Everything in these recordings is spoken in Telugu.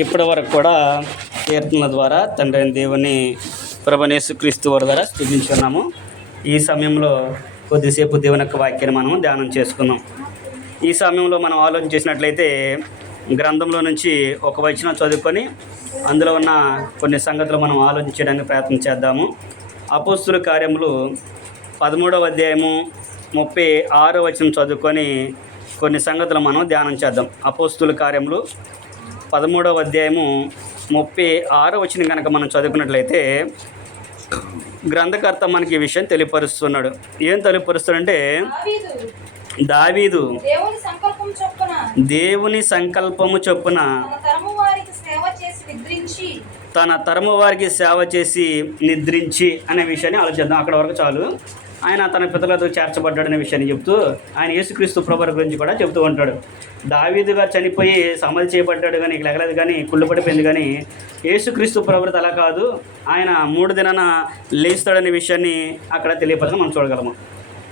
ఇప్పటి వరకు కూడా కీర్తనల ద్వారా తండ్రి అయిన దేవుని ప్రభువైన యేసుక్రీస్తు వారి ద్వారా స్తుతించుకున్నాము. ఈ సమయంలో కొద్దిసేపు దేవుని యొక్క వాక్యాన్ని మనం ధ్యానం చేసుకుందాం. ఈ సమయంలో మనం ఆలోచన చేసినట్లయితే గ్రంథంలో నుంచి ఒక వచనం చదువుకొని అందులో ఉన్న కొన్ని సంగతులు మనం ఆలోచించడానికి ప్రయత్నం చేద్దాము. అపోస్తుల కార్యములు 13వ అధ్యాయము 36వ వచనం చదువుకొని కొన్ని సంగతులు మనం ధ్యానం చేద్దాం. అపోస్తుల కార్యములు 13వ అధ్యాయము 36వ వచనం కనుక మనం చదువుకున్నట్లయితే గ్రంథకర్త మనకి ఈ విషయం తెలియపరుస్తున్నాడు. ఏం తెలియపరుస్తాడంటే, దావీదు దేవుని సంకల్పము చొప్పున తన తరము వారికి సేవ చేసి నిద్రించి అనే విషయాన్ని ఆలోచిద్దాం. అక్కడ వరకు చాలు. ఆయన తన పితరులతో చేర్చబడ్డాడనే విషయాన్ని చెప్తూ ఆయన యేసుక్రీస్తు ప్రభువు గురించి కూడా చెబుతూ ఉంటాడు. దావీదు గారు చనిపోయి సమాధి చేయబడ్డాడు, కానీ లెగలేదు, కానీ కుళ్ళు పడిపోయింది. కానీ యేసుక్రీస్తు ప్రభువు అలా కాదు, ఆయన 3 దినాన లేస్తాడనే విషయాన్ని అక్కడ తెలియపరచడం మనం చూడగలము.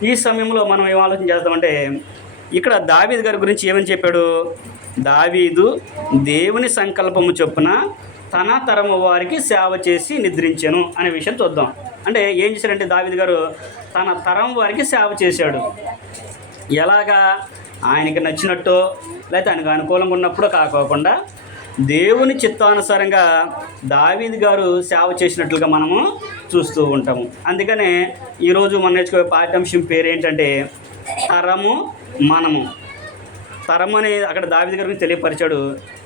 ఈ సమయంలో మనం ఏం ఆలోచన చేద్దామంటే, ఇక్కడ దావీదు గారి గురించి ఏమని చెప్పాడు? దావీదు దేవుని సంకల్పము చొప్పున తన తరము వారికి సేవ చేసి నిద్రించాను అనే విషయం చూద్దాం. అంటే ఏం చేశాడంటే, దావీదు గారు తన తరం వారికి సేవ చేశాడు. ఎలాగా? ఆయనకి నచ్చినట్టు లేకపోతే ఆయనకు అనుకూలంగా ఉన్నప్పుడు కాకోకుండా దేవుని చిత్తానుసారంగా దావీదు గారు సేవ చేసినట్లుగా మనము చూస్తూ ఉంటాము. అందుకనే ఈరోజు మనం నేర్చుకునే పాఠ్యాంశం పేరు ఏంటంటే తరము మనము. తరము అని అక్కడ దావీదు గారి గురించి తెలియపరిచాడు.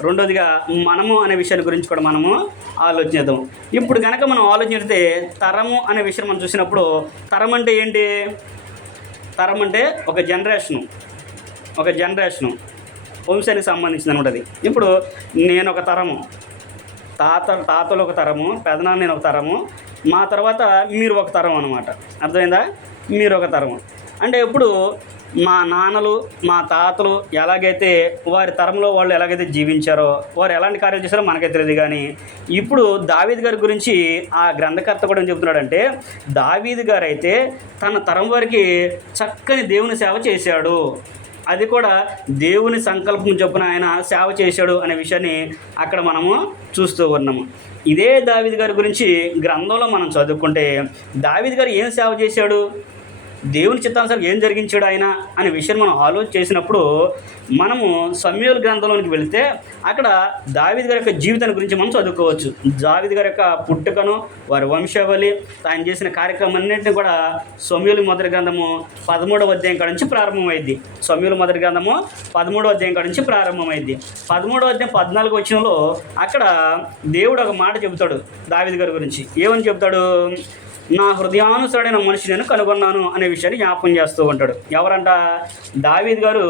రెండోదిగా మనము అనే విషయాన్ని గురించి కూడా మనము ఆలోచిద్దాం. ఇప్పుడు కనుక మనం ఆలోచిస్తే తరము అనే విషయం మనం చూసినప్పుడు తరం అంటే ఏంటి? తరం అంటే ఒక జనరేషను వంశానికి సంబంధించింది అనమాట. అది ఇప్పుడు నేను ఒక తరము, తాతలు ఒక తరము, పెదనాన్న నేను ఒక తరము, మా తర్వాత మీరు ఒక తరం అనమాట. అర్థమైందా? మీరు ఒక తరము అంటే ఇప్పుడు మా నాన్నలు మా తాతలు ఎలాగైతే వారి తరంలో వాళ్ళు ఎలాగైతే జీవించారో, వారు ఎలాంటి కార్యాలు చేశారో మనకే తెలియదు. కానీ ఇప్పుడు దావీదు గారి గురించి ఆ గ్రంథకర్త కూడా ఏం చెబుతున్నాడంటే, దావీదు గారు అయితే తన తరం వారికి చక్కని దేవుని సేవ చేశాడు, అది కూడా దేవుని సంకల్పం చొప్పున ఆయన సేవ చేశాడు అనే విషయాన్ని అక్కడ మనము చూస్తూ ఉన్నాము. ఇదే దావీదు గారి గురించి గ్రంథంలో మనం చదువుకుంటే దావీదు గారు ఏం సేవ చేశాడు, దేవుని చిత్తానుసారం ఏం జరిగించాడు ఆయన అనే విషయం మనం ఆలోచన చేసినప్పుడు మనము సమూయేలు గ్రంథంలోనికి వెళితే అక్కడ దావీదు గారి యొక్క జీవితాన్ని గురించి మనం చదువుకోవచ్చు. దావీదు గారి యొక్క పుట్టుకను, వారి వంశావళి, ఆయన చేసిన కార్యక్రమం అన్నింటినీ కూడా సమూయేలు మొదటి గ్రంథము 13వ అధ్యాయం కాడ నుంచి ప్రారంభమైంది. సమూయేలు మొదటి గ్రంథము 13వ అధ్యాయం కాడ నుంచి ప్రారంభమైంది. 13వ అధ్యాయం 14వ వచనంలో అక్కడ దేవుడు ఒక మాట చెబుతాడు దావీదు గారి గురించి. ఏమని చెబుతాడు? నా హృదయానుసరుడైన మనిషి నేను కనుగొన్నాను అనే విషయాన్ని జ్ఞాపకం చేస్తూ ఉంటాడు. ఎవరంట? దావీదు గారు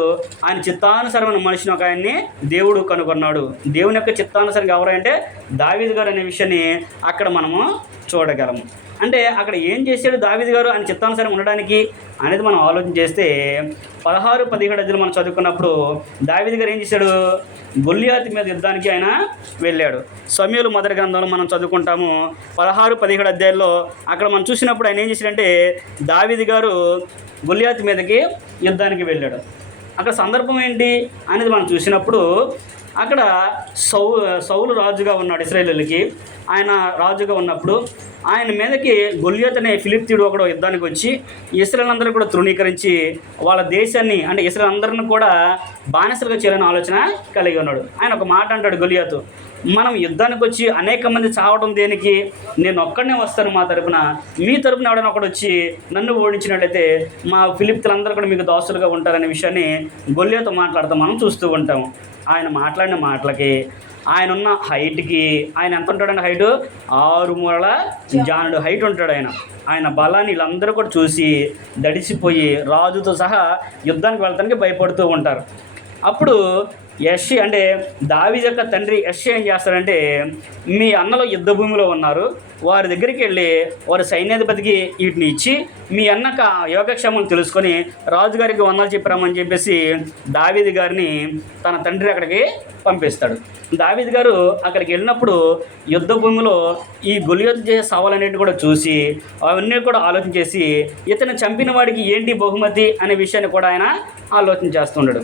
ఆయన చిత్తానుసరమైన మనిషిని ఒక ఆయన్ని దేవుడు కనుగొన్నాడు. దేవుని యొక్క చిత్తానుసరంగా ఎవరంటే దావీదు గారు అనే విషయాన్ని అక్కడ మనము చూడగలము. అంటే అక్కడ ఏం చేశాడు దావీదు గారు ఆయన చిత్తానుసారం ఉండడానికి అనేది మనం ఆలోచన చేస్తే 16-17 అధ్యాయులు మనం చదువుకున్నప్పుడు దావీదు గారు ఏం చేశాడు? గొల్లియాతు మీద యుద్ధానికి ఆయన వెళ్ళాడు. సమూయేలు మొదటి గ్రంథంలో మనం చదువుకుంటాము 16-17 అధ్యాయుల్లో. అక్కడ మనం చూసినప్పుడు ఆయన ఏం చేశాడంటే, దావీదు గారు గొల్లియాతు మీదకి యుద్ధానికి వెళ్ళాడు. అక్కడ సందర్భం ఏంటి అనేది మనం చూసినప్పుడు అక్కడ సౌలు రాజుగా ఉన్నాడు ఇశ్రాయేలుకి. ఆయన రాజుగా ఉన్నప్పుడు ఆయన మీదకి గొల్లియాతు అనే ఫిలిష్తీయుడు ఒకడు యుద్ధానికి వచ్చి ఇశ్రాయేలు కూడా తృణీకరించి వాళ్ళ దేశాన్ని అంటే ఇశ్రాయేలు అందరిని కూడా బానిసలుగా చేయాలని ఆలోచన కలిగి ఉన్నాడు. ఆయన ఒక మాట అంటాడు గొల్లియాతు, మనం యుద్ధానికి వచ్చి అనేక మంది చావడం దేనికి? నేను ఒక్కడనే వస్తాను మా తరపున, మీ తరపున ఎవడైనా ఒకడు వచ్చి నన్ను ఓడించినట్లయితే మా ఫిలిష్తీయులందరూ కూడా మీకు దాసులుగా ఉంటారనే విషయాన్ని గొల్లియాతు మాట్లాడతాం మనం చూస్తూ ఉంటాము. ఆయన మాట్లాడిన మాటలకి, ఆయన ఉన్న హైట్కి, ఆయన ఎంత ఉంటాడంటే హైటు 6 మూరల జానుడు హైట్ ఉంటాడు ఆయన. ఆయన బలాన్ని వీళ్ళందరూ కూడా చూసి దడిసిపోయి రాజుతో సహా యుద్ధానికి వెళ్ళడానికి భయపడుతూ ఉంటారు. అప్పుడు యెష్షయి అంటే దావీదు యొక్క తండ్రి యెష్షయి ఏం చేస్తాడంటే, మీ అన్నలో యుద్ధ భూమిలో ఉన్నారు, వారి దగ్గరికి వెళ్ళి వారి సైన్యాధిపతికి వీటిని ఇచ్చి మీ అన్నక యోగక్షేమం తెలుసుకొని రాజుగారికి వందలు చెప్పామని చెప్పేసి దావీదు గారిని తన తండ్రి అక్కడికి పంపిస్తాడు. దావీదు గారు అక్కడికి వెళ్ళినప్పుడు యుద్ధ భూమిలో ఈ గొల్లియాతు చేసే సవాలన్నింటినీ కూడా చూసి అవన్నీ కూడా ఆలోచన చేసి ఇతను చంపిన వాడికి ఏంటి బహుమతి అనే విషయాన్ని కూడా ఆయన ఆలోచన చేస్తుంటాడు.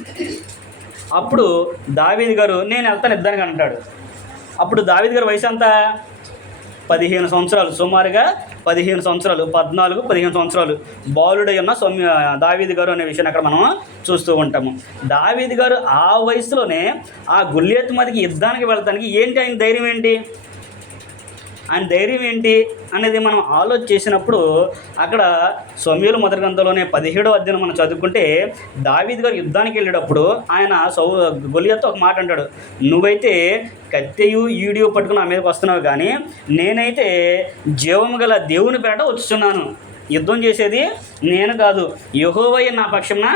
అప్పుడు దావీదు గారు నేను వెళ్తాను యుద్ధానికి అంటాడు. అప్పుడు దావీదు గారు వయసు ఎంత? 15 సంవత్సరాలు, సుమారుగా 15 సంవత్సరాలు, 14-15 సంవత్సరాలు బాలుడై ఉన్న దావీదు గారు అనే విషయాన్ని అక్కడ మనం చూస్తూ ఉంటాము. దావీదు గారు ఆ వయసులోనే ఆ గొల్లియతు మీదకి యుద్ధానికి వెళ్తానికి ఏంటి ఆయన ధైర్యం ఏంటి? ఆయన ధైర్యం ఏంటి అనేది మనం ఆలోచన చేసినప్పుడు అక్కడ సమూయేలు మొదటి గ్రంథంలోనే 17వ అధ్యాయం మనం చదువుకుంటే దావీదు గారు యుద్ధానికి వెళ్ళేటప్పుడు ఆయన గొలియతు ఒక మాట అంటాడు, నువ్వైతే కత్తెయు ఈడియో పట్టుకుని నా మీదకి వస్తున్నావు, కానీ నేనైతే జీవము గల దేవుని పేరట వచ్చుతున్నాను. యుద్ధం చేసేది నేను కాదు, యెహోవాయే నా పక్షంన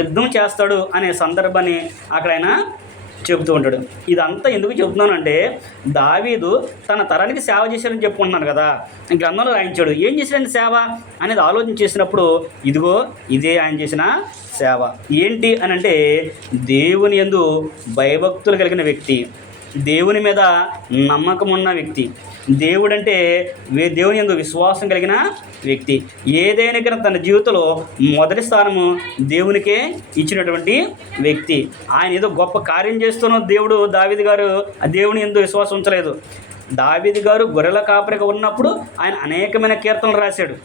యుద్ధం చేస్తాడు అనే సందర్భాన్ని అక్కడ ఆయన చెబుతూ ఉంటాడు. ఇదంతా ఎందుకు చెబుతున్నానంటే దావీదు తన తరానికి సేవ చేశాడని చెప్పుకుంటున్నాను కదా, గ్రంథంలో రాయించాడు. ఏం చేశాడండి సేవ అనేది ఆలోచన చేసినప్పుడు ఇదిగో ఇదే ఆయన చేసిన సేవ. ఏంటి అని అంటే దేవుని యందు భయభక్తులు కలిగిన వ్యక్తి, దేవుని మీద నమ్మకం ఉన్న వ్యక్తి, దేవుడంటే దేవుని యందు విశ్వాసం కలిగిన వ్యక్తి, ఏదైనా తన జీవితంలో మొదటి స్థానము దేవునికే ఇచ్చినటువంటి వ్యక్తి. ఆయన ఏదో గొప్ప కార్యం చేస్తున్న దేవుడు దావీదు గారు ఆ దేవుని యందు విశ్వాసం ఉంచలేదు. దావీదు గారు గొర్రెల కాపరిగా ఉన్నప్పుడు ఆయన అనేకమైన కీర్తనలు రాశాడు.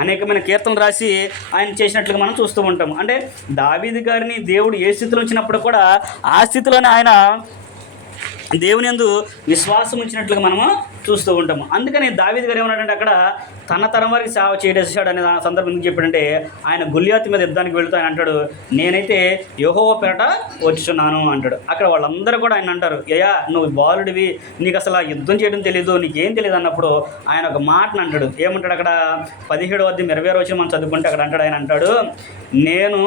అనేకమైన కీర్తనలు రాసి ఆయన చేసినట్లుగా మనం చూస్తూ ఉంటాము. అంటే దావీదు గారిని దేవుడు ఏ స్థితిలో ఉంచినప్పుడు కూడా ఆ స్థితిలోనే ఆయన దేవుని యందు విశ్వాసం ఉంచినట్లుగా మనము చూస్తూ ఉంటాము. అందుకని దావీదు గారు ఏమన్నాడంటే అక్కడ తన తరం వారికి సేవ చేసేసాడు అనే సందర్భం ఎందుకు చెప్పాడంటే ఆయన గొల్లియాతు మీద యుద్ధానికి వెళుతూ ఆయన అంటాడు, నేనైతే యెహోవా పేరట వచ్చున్నాను అంటాడు. అక్కడ వాళ్ళందరూ కూడా ఆయన అంటారు, అయ్యా నువ్వు బాలుడివి, నీకు అసలు యుద్ధం చేయడం తెలియదు, నీకేం తెలియదు అన్నప్పుడు ఆయన ఒక మాటను అంటాడు. ఏమంటాడు అక్కడ 17వ అధ్యాయం 26వ వచనం మనం చదువుకుంటే అక్కడ అంటాడు, ఆయన అంటాడు, నేను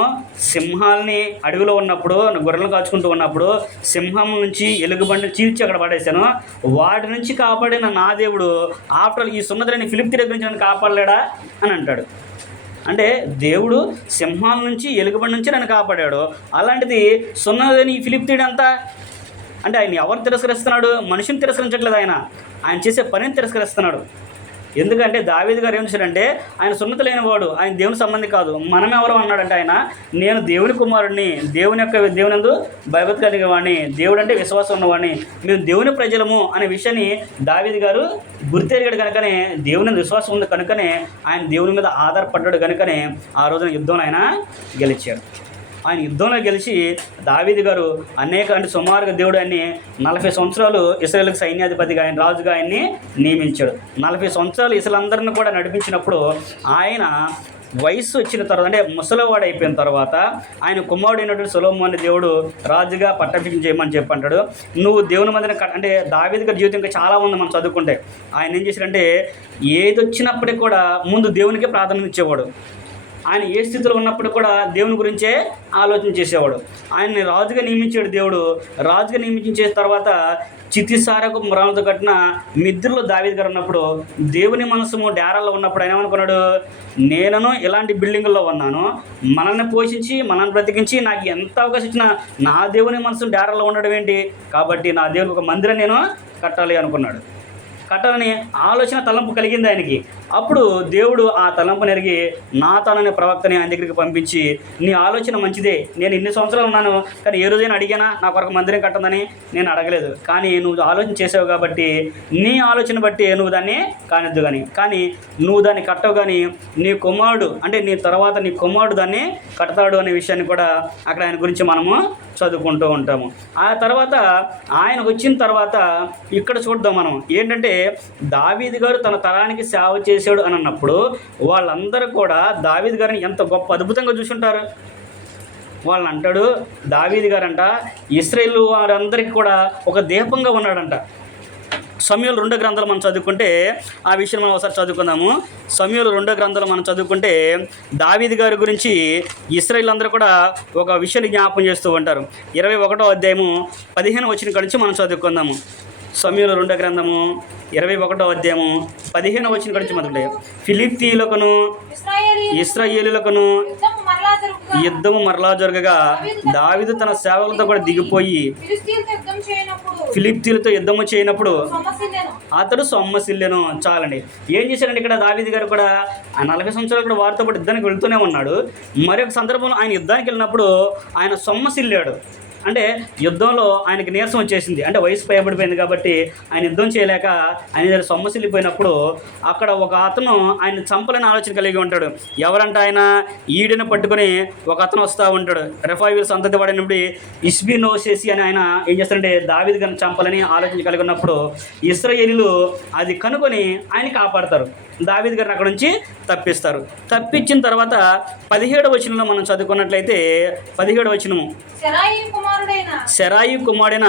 సింహాల్ని అడవిలో ఉన్నప్పుడు గొర్రెలను కాచుకుంటూ ఉన్నప్పుడు సింహం నుంచి ఎలుగుబండిని చీల్చి అక్కడ పడేశాను, వాటి నుంచి కాపాడిన నా దేవుడు ఆఫ్టర్ ఈ సున్నతిని ఫిలిప్తీ దగ్గర నుంచి నన్ను కాపాడలేడా అని అంటాడు. అంటే దేవుడు సింహాల నుంచి ఎలుగుబండి నుంచి నన్ను కాపాడాడు, అలాంటిది సున్నతిని ఫిలిప్తీడు అంతా అంటే ఆయన ఎవరు తిరస్కరిస్తున్నాడు? మనిషిని తిరస్కరించట్లేదు, ఆయన చేసే పనిని తిరస్కరిస్తున్నాడు. ఎందుకంటే దావీదు గారు ఏం చేశాడంటే ఆయన సున్నతి లేనివాడు, ఆయన దేవుని సంబంధి కాదు. మనం ఎవరు అన్నాడంటే ఆయన నేను దేవుని కుమారుడిని, దేవునందు భయభక్తి కలిగిన వాడిని, దేవుడు అంటే విశ్వాసం ఉన్నవాడిని, మేము దేవుని ప్రజలము అనే విషయాన్ని దావీదు గారు గుర్తెరిగాడు కనుకనే దేవుని విశ్వాసం ఉంది కనుకనే ఆయన దేవుని మీద ఆధారపడ్డాడు కనుకనే ఆ రోజున యుద్ధంలో ఆయన గెలిచాడు. ఆయన యుద్ధంలో గెలిచి దావీదు గారు సుమారుగా దేవుడు ఆయన్ని 40 సంవత్సరాలు ఇశ్రాయేలుకు సైన్యాధిపతిగా ఆయన రాజుగా ఆయన్ని నియమించాడు. 40 సంవత్సరాలు ఇశ్రాయేలందరిని కూడా నడిపించినప్పుడు ఆయన వయస్సు వచ్చిన తర్వాత అంటే ముసలివాడు అయిపోయిన తర్వాత ఆయన కుమారుడు అయినటువంటి సొలొమోను దేవుడు రాజుగా పట్టాభిషేకం చేయమని చెప్పంటాడు. నువ్వు దేవుని మందిని అంటే దావీదు గారి జీవితం ఇంకా చాలా ఉంది మనం చదువుకుంటే. ఆయన ఏం చేశాడంటే ఏది వచ్చినప్పటికీ కూడా ముందు దేవునికే ప్రాధాన్యత ఇచ్చేవాడు. ఆయన ఏ స్థితిలో ఉన్నప్పుడు కూడా దేవుని గురించే ఆలోచన చేసేవాడు. ఆయన్ని రాజుగా నియమించాడు దేవుడు. రాజుగా నియమించిన తర్వాత చితిసారకు మ్రాలతో కట్టిన మిద్దుల్లో దావీదు గారు ఉన్నప్పుడు దేవుని మనసు డేరాల్లో ఉన్నప్పుడు ఆయన ఏమనుకున్నాడు, నేనను ఇలాంటి బిల్డింగుల్లో ఉన్నాను, మనల్ని పోషించి మనల్ని బ్రతికించి నాకు ఎంత అవకాశం ఇచ్చినా నా దేవుని మనసు డేరాల్లో ఉండడం ఏంటి, కాబట్టి నా దేవునికి ఒక మందిరం నేను కట్టాలి అనుకున్నాడు. కట్టాలని ఆలోచన తలంపు కలిగింది ఆయనకి. అప్పుడు దేవుడు ఆ తలంపు నెరిగి నాతాననే ప్రవక్తని ఆయన దగ్గరికి పంపించి, నీ ఆలోచన మంచిదే, నేను ఇన్ని సంవత్సరాలు ఉన్నాను కానీ ఏ రోజైనా అడిగానా నా కొరకు మందిరం కట్టదని? నేను అడగలేదు, కానీ నువ్వు ఆలోచన చేసావు కాబట్టి నీ ఆలోచన బట్టి నువ్వు దాన్ని కానిద్దు కానీ నువ్వు దాన్ని కట్టవు, కానీ నీ కుమారుడు అంటే నీ తర్వాత నీ కుమారుడు దాన్ని కడతాడు అనే విషయాన్ని కూడా అక్కడ ఆయన గురించి మనము చదువుకుంటూ ఉంటాము. ఆ తర్వాత ఆయన వచ్చిన తర్వాత ఇక్కడ చూద్దాం మనం ఏంటంటే దావీదు గారు తన తరానికి సేవ చేశాడు అని అన్నప్పుడు వాళ్ళందరూ కూడా దావీదు గారిని ఎంత గొప్ప అద్భుతంగా చూసుంటారు. వాళ్ళని అంటాడు దావీదు గారంట ఇశ్రాయేలు వారందరికీ కూడా ఒక దీపంగా ఉన్నాడంట. సమూయేలు 2వ గ్రంథాలు మనం చదువుకుంటే ఆ విషయం మనం ఒకసారి చదువుకుందాము. సమూయేలు 2వ గ్రంథాలు మనం చదువుకుంటే దావీదు గారి గురించి ఇశ్రాయేలు అందరూ కూడా ఒక విషయాన్ని జ్ఞాపకం చేస్తూ ఉంటారు. 21వ అధ్యాయము 15వ వచనం కాడి నుంచి మనం చదువుకుందాము. సమూయేలు 2వ గ్రంథము 21వ అధ్యాయము 15వ వచనం కాడి నుంచి మొదలుడే ఫిలిష్తీయులకును ఇశ్రాయేలీయులకును యుద్ధము మరలా జరగగా దావీదు తన సేవకులతో కూడా దిగిపోయి ఫిలిష్తీయులతో యుద్ధము చేయనప్పుడు అతడు సొమ్మసిల్లెను. చాలండి. ఏం చేశారండి ఇక్కడ దావీదు గారు కూడా 40 సంవత్సరాలు కూడా వారితో పాటు యుద్ధానికి వెళ్తూనే ఉన్నాడు. మరొక సందర్భంలో ఆయన యుద్ధానికి వెళ్ళినప్పుడు ఆయన సొమ్మసిల్లాడు. అంటే యుద్ధంలో ఆయనకి నీరసం వచ్చేసింది, అంటే వయసు పైబడిపోయింది కాబట్టి ఆయన యుద్ధం చేయలేక ఆయన దగ్గర సొమ్మసిల్లిపోయినప్పుడు అక్కడ ఒక అతను ఆయన చంపాలని ఆలోచన కలిగి ఉంటాడు. ఎవరంటే ఆయన ఈడెను పట్టుకొని ఒక అతను వస్తూ ఉంటాడు. రెఫాయిల్ సంతతి వాడినప్పుడు ఇష్బినోషేసి అని ఆయన ఏం చేస్తారంటే దావీదు గారిని చంపాలని ఆలోచన కలిగి ఉన్నప్పుడు ఇశ్రాయేలీయులు అది కనుగొని ఆయన కాపాడతారు, దావీదు గారిని అక్కడ నుంచి తప్పిస్తారు. తప్పించిన తర్వాత 17వ వచనంలో మనం చదువుకున్నట్లయితే 17వ వచనము, సెరాయి కుమారుడైన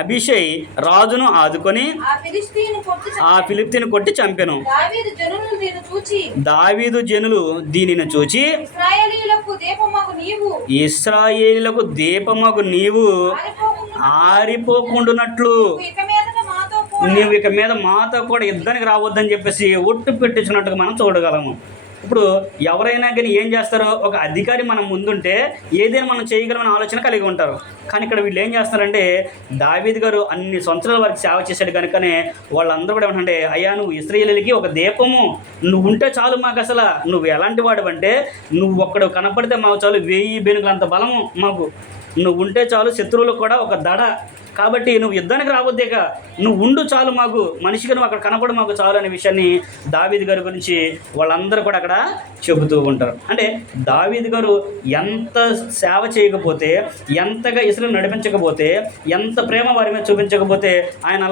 అభిషై రాజును ఆదుకొని ఆ ఫిలిష్తీయుని కొట్టి చంపెను. దావీదు జనులు దీనిని చూచి ఇశ్రాయేలీయులకు దీపమగు నీవు ఆరిపోకుండునట్లు నీవు ఇక మీద మాతో కూడా యుద్ధానికి రావద్దని చెప్పేసి ఒట్టు పెట్టించినట్టుగా మనం చూడగలము. ఇప్పుడు ఎవరైనా కానీ ఏం చేస్తారో, ఒక అధికారి మనం ముందుంటే ఏదైనా మనం చేయగలమని ఆలోచన కలిగి ఉంటారు. కానీ ఇక్కడ వీళ్ళు ఏం చేస్తారంటే, దావీదు గారు అన్ని సంవత్సరాల వరకు సేవ చేశాడు కనుకనే వాళ్ళందరూ కూడా ఏమంటే, అయ్యా నువ్వు ఇశ్రాయేలీయులకి ఒక దీపము, నువ్వు ఉంటే చాలు మాకు, అసలు నువ్వు ఎలాంటి వాడు అంటే నువ్వు ఒక్కడు కనపడితే మాకు చాలు 1000 బేనుగులంత బలము మాకు, నువ్వు ఉంటే చాలు శత్రువులకు కూడా ఒక దడ, కాబట్టి నువ్వు యుద్ధానికి రావద్దేక, నువ్వు ఉండు చాలు మాకు, మనిషిగా నువ్వు అక్కడ కనపడు మాకు చాలు అనే విషయాన్ని దావీదు గారి గురించి వాళ్ళందరూ కూడా అక్కడ చెబుతూ ఉంటారు. అంటే దావీదు గారు ఎంత సేవ చేయకపోతే, ఎంతగా ఇస్రాయేలు నడిపించకపోతే, ఎంత ప్రేమ వారి మీద చూపించకపోతే ఆయన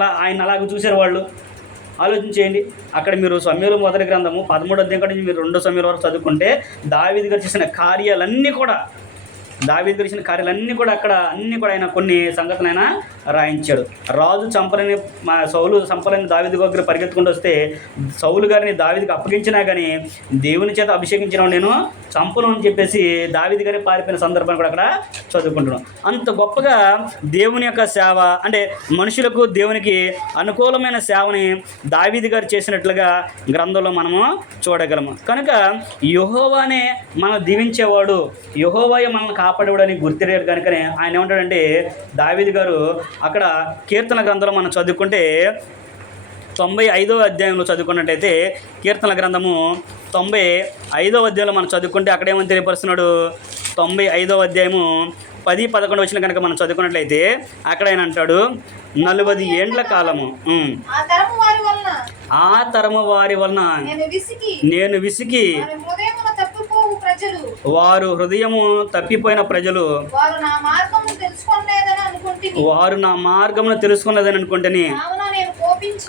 అలాగ చూశారు వాళ్ళు. ఆలోచించేయండి. అక్కడ మీరు సమూయేలు మొదటి గ్రంథము 13వ అధ్యాయం నుంచి మీరు 2వ సమూయేలు వరకు చదువుకుంటే దావీదు గారు చేసిన కార్యాలన్నీ కూడా అక్కడ అన్నీ కూడా ఆయన కొన్ని సంగతులు ఆయన రాయించాడు. రాజు చంపలని సౌలు చంపలని దావీదు దగ్గర పరిగెత్తుకుంటూ వస్తే సౌలు గారిని దావీదుకి అప్పగించినా కానీ దేవుని చేత అభిషేకించిన నేను చంపను అని చెప్పేసి దావీదు గారి పారిపోయిన సందర్భాన్ని కూడా అక్కడ చదువుకుంటున్నాం. అంత గొప్పగా దేవుని యొక్క సేవ, అంటే మనుషులకు దేవునికి అనుకూలమైన సేవని దావీదు గారు చేసినట్లుగా గ్రంథంలో మనము చూడగలము. కనుక యెహోవానే మనం దీవించేవాడు, యెహోవాయే మనల్ని కాపాడేవాడని గుర్తిరేరు కనుకనే ఆయన ఏమంటాడంటే, దావీదు గారు అక్కడ కీర్తన గ్రంథంలో మనం చదువుకుంటే 95వ అధ్యాయంలో చదువుకున్నట్టయితే, కీర్తన గ్రంథము 95వ అధ్యాయంలో మనం చదువుకుంటే అక్కడ ఏమని తెలియపరుస్తున్నాడు, 95వ అధ్యాయము 10-11 వచ్చిన కనుక మనం చదువుకున్నట్లయితే అక్కడ ఆయన అంటాడు, 40 ఏండ్ల కాలము ఆ తరము వారి వలన నేను విసికి వారు హృదయము తప్పిపోయిన ప్రజలు వారు నా మార్గమును తెలుసుకున్నదని అనుకుంటేని,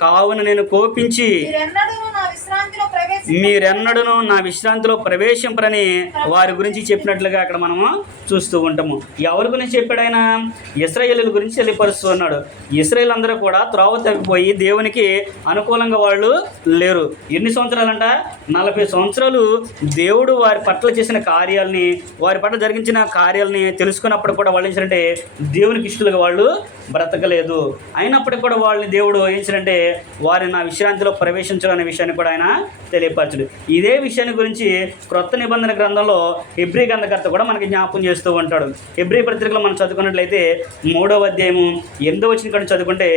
కావున నేను కోపించి మీరెన్నడూను నా విశ్రాంతిలో ప్రవేశింపరని వారి గురించి చెప్పినట్లుగా అక్కడ మనము చూస్తూ ఉంటాము. ఎవరి గురించి చెప్పాడు ఆయన? ఇశ్రాయేలీయుల గురించి తెలియపరుస్తూ ఉన్నాడు. ఇశ్రాయేలు అందరూ కూడా త్రోవ తప్పిపోయి దేవునికి అనుకూలంగా వాళ్ళు లేరు. ఎన్ని సంవత్సరాలంట? 40 సంవత్సరాలు దేవుడు వారి పట్ల చేసిన కార్యాలని, వారి పట్ల జరిగించిన కార్యాలని తెలుసుకున్నప్పుడు కూడా వాళ్ళు ఏంటంటే దేవునికి ఇష్టలుగా వాళ్ళు బ్రతకలేదు. అయినప్పటికీ కూడా వాళ్ళని దేవుడు ఏంటంటే వారిని నా విశ్రాంతిలో ప్రవేశించాలనే విషయాన్ని కూడా ఆయన తెలియపరచడు. ఇదే విషయాన్ని గురించి క్రొత్త నిబంధన గ్రంథంలో హెబ్రీ గ్రంథకర్త కూడా మనకి జ్ఞాపకం చేస్తూ ఉంటాడు. హెబ్రీ పత్రికలో మనం చదువుకున్నట్లయితే 3వ అధ్యాయము 8వ వచనం చదువుకుంటే,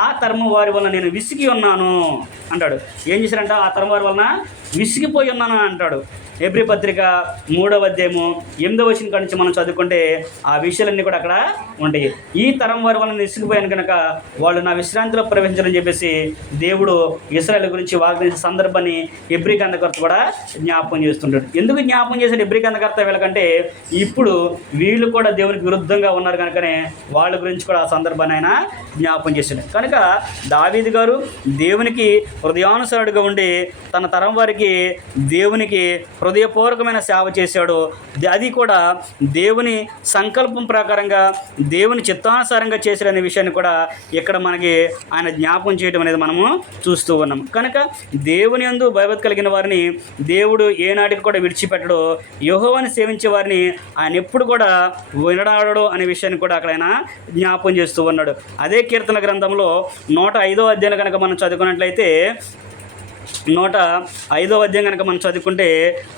ఆ తరము వారి వలన నేను విసిగి ఉన్నాను అంటాడు. ఏం చేశారంట? ఆ తరము వారి వలన విసిగిపోయి ఉన్నాను అంటాడు. హెబ్రీ పత్రిక 3వ అధ్యాయము 8వ వచనం నుంచి మనం చదువుకుంటే ఆ విషయాలన్నీ కూడా అక్కడ ఉంటాయి. ఈ తరం వారి వలన విసిగిపోయాను కనుక వాళ్ళు నా విశ్రాంతిలో ప్రవేశించాలని చెప్పేసి దేవుడు ఇశ్రాయేలు గురించి వాగ్దాన సందర్భాన్ని హెబ్రీ గ్రంథకర్త కూడా జ్ఞాపకం చేస్తుంటాడు. ఎందుకు జ్ఞాపకం చేసిన హెబ్రీ గ్రంథకర్త వీళ్ళకంటే, ఇప్పుడు వీళ్ళు కూడా దేవునికి విరుద్ధంగా ఉన్నారు కనుకనే వాళ్ళ గురించి కూడా ఆ సందర్భాన్ని ఆయన జ్ఞాపకం చేశాడు. కనుక దావీదు గారు దేవునికి హృదయానుసారుడుగా ఉండి తన తరం వారికి దేవునికి హృదయపూర్వకమైన సేవ చేశాడు. అది కూడా దేవుని సంకల్పం ప్రకారంగా దేవుని చిత్తానుసారంగా చేశాడనే విషయాన్ని కూడా ఇక్కడ మనకి ఆయన జ్ఞాపకం చేయడం అనేది మనము చూస్తూ ఉన్నాం. కనుక దేవుని యందు భయభక్తి కలిగిన వారిని దేవుడు ఏనాటికి కూడా విడిచిపెట్టడు. యెహోవాని సేవించే వారిని ఆయన ఎప్పుడు కూడా వినడాడడు అనే విషయాన్ని కూడా అక్కడ ఆయన జ్ఞాపకం చేస్తూ ఉన్నాడు. అదే కీర్తన గ్రంథంలో 105వ అధ్యాయం కనుక మనం చదువుకున్నట్లయితే 105వ అధ్యాయం కనుక మనం చదువుకుంటే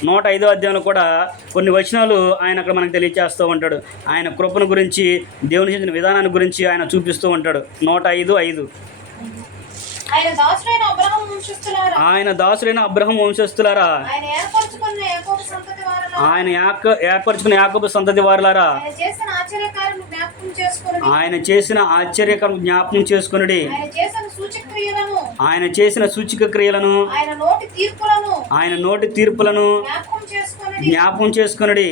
105వ అధ్యాయంలో కూడా కొన్ని వచనాలు ఆయన అక్కడ మనకు తెలియజేస్తూ ఉంటాడు. ఆయన కృపను గురించి, దేవుని చేసిన విధానాన్ని గురించి ఆయన చూపిస్తూ ఉంటాడు. 105:5 ఆయన దాసుడైన అబ్రహాము వంశస్థులారా ఆయన ఏర్పరచుకున్న యాకోబు సంతతి వారులారా, ఆయన చేసిన ఆశ్చర్యకరం జ్ఞాపకం చేసుకొనుడి. ఆయన చేసిన సూచక క్రియలను, ఆయన నోటి తీర్పులను జ్ఞాపకం చేసుకొనుడి.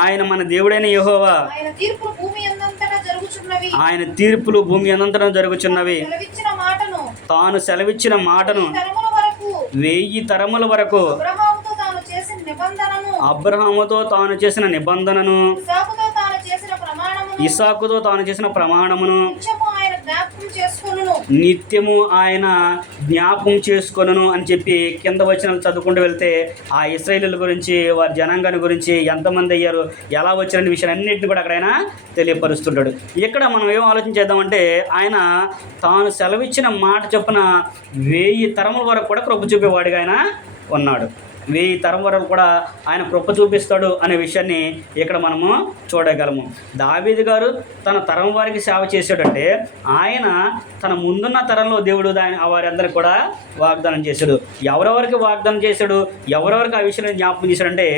ఆయన మన దేవుడైన యెహోవా, ఆయన తీర్పులు భూమి అంతటా జరుగుచున్నవి. తాను సెలవిచ్చిన మాటను 1000 తరముల వరకు అబ్రహాముతో తాను చేసిన నిబంధనను, ఇస్సాకుతో తాను చేసిన ప్రమాణమును నిత్యము ఆయన జ్ఞాపకం చేసుకొనును అని చెప్పి కింద వచనాలు చదువుకుంటూ వెళ్తే ఆ ఇశ్రాయేలీయుల గురించి, వారి జనాంగాన్ని గురించి, ఎంతమంది అయ్యారు, ఎలా వచ్చారనే విషయాలన్నింటినీ కూడా అక్కడ ఆయన తెలియపరుస్తుంటాడు. ఇక్కడ మనం ఏం ఆలోచించేద్దామంటే, ఆయన తాను సెలవిచ్చిన మాట చొప్పున 1000 తరముల వరకు కూడా కృప చూపేవాడిగా ఆయన ఉన్నాడు. 1000 తరం వరకు కూడా ఆయన కృప చూపిస్తాడు అనే విషయాన్ని ఇక్కడ మనము చూడగలము. దావీదు గారు తన తరం వారికి సేవ చేశాడంటే, ఆయన తన ముందున్న తరంలో దేవుడు వారందరికీ కూడా వాగ్దానం చేశాడు. ఎవరెవరికి వాగ్దానం చేశాడు, ఎవరెవరికి ఆ విషయాన్ని జ్ఞాపకం చేశాడంటే,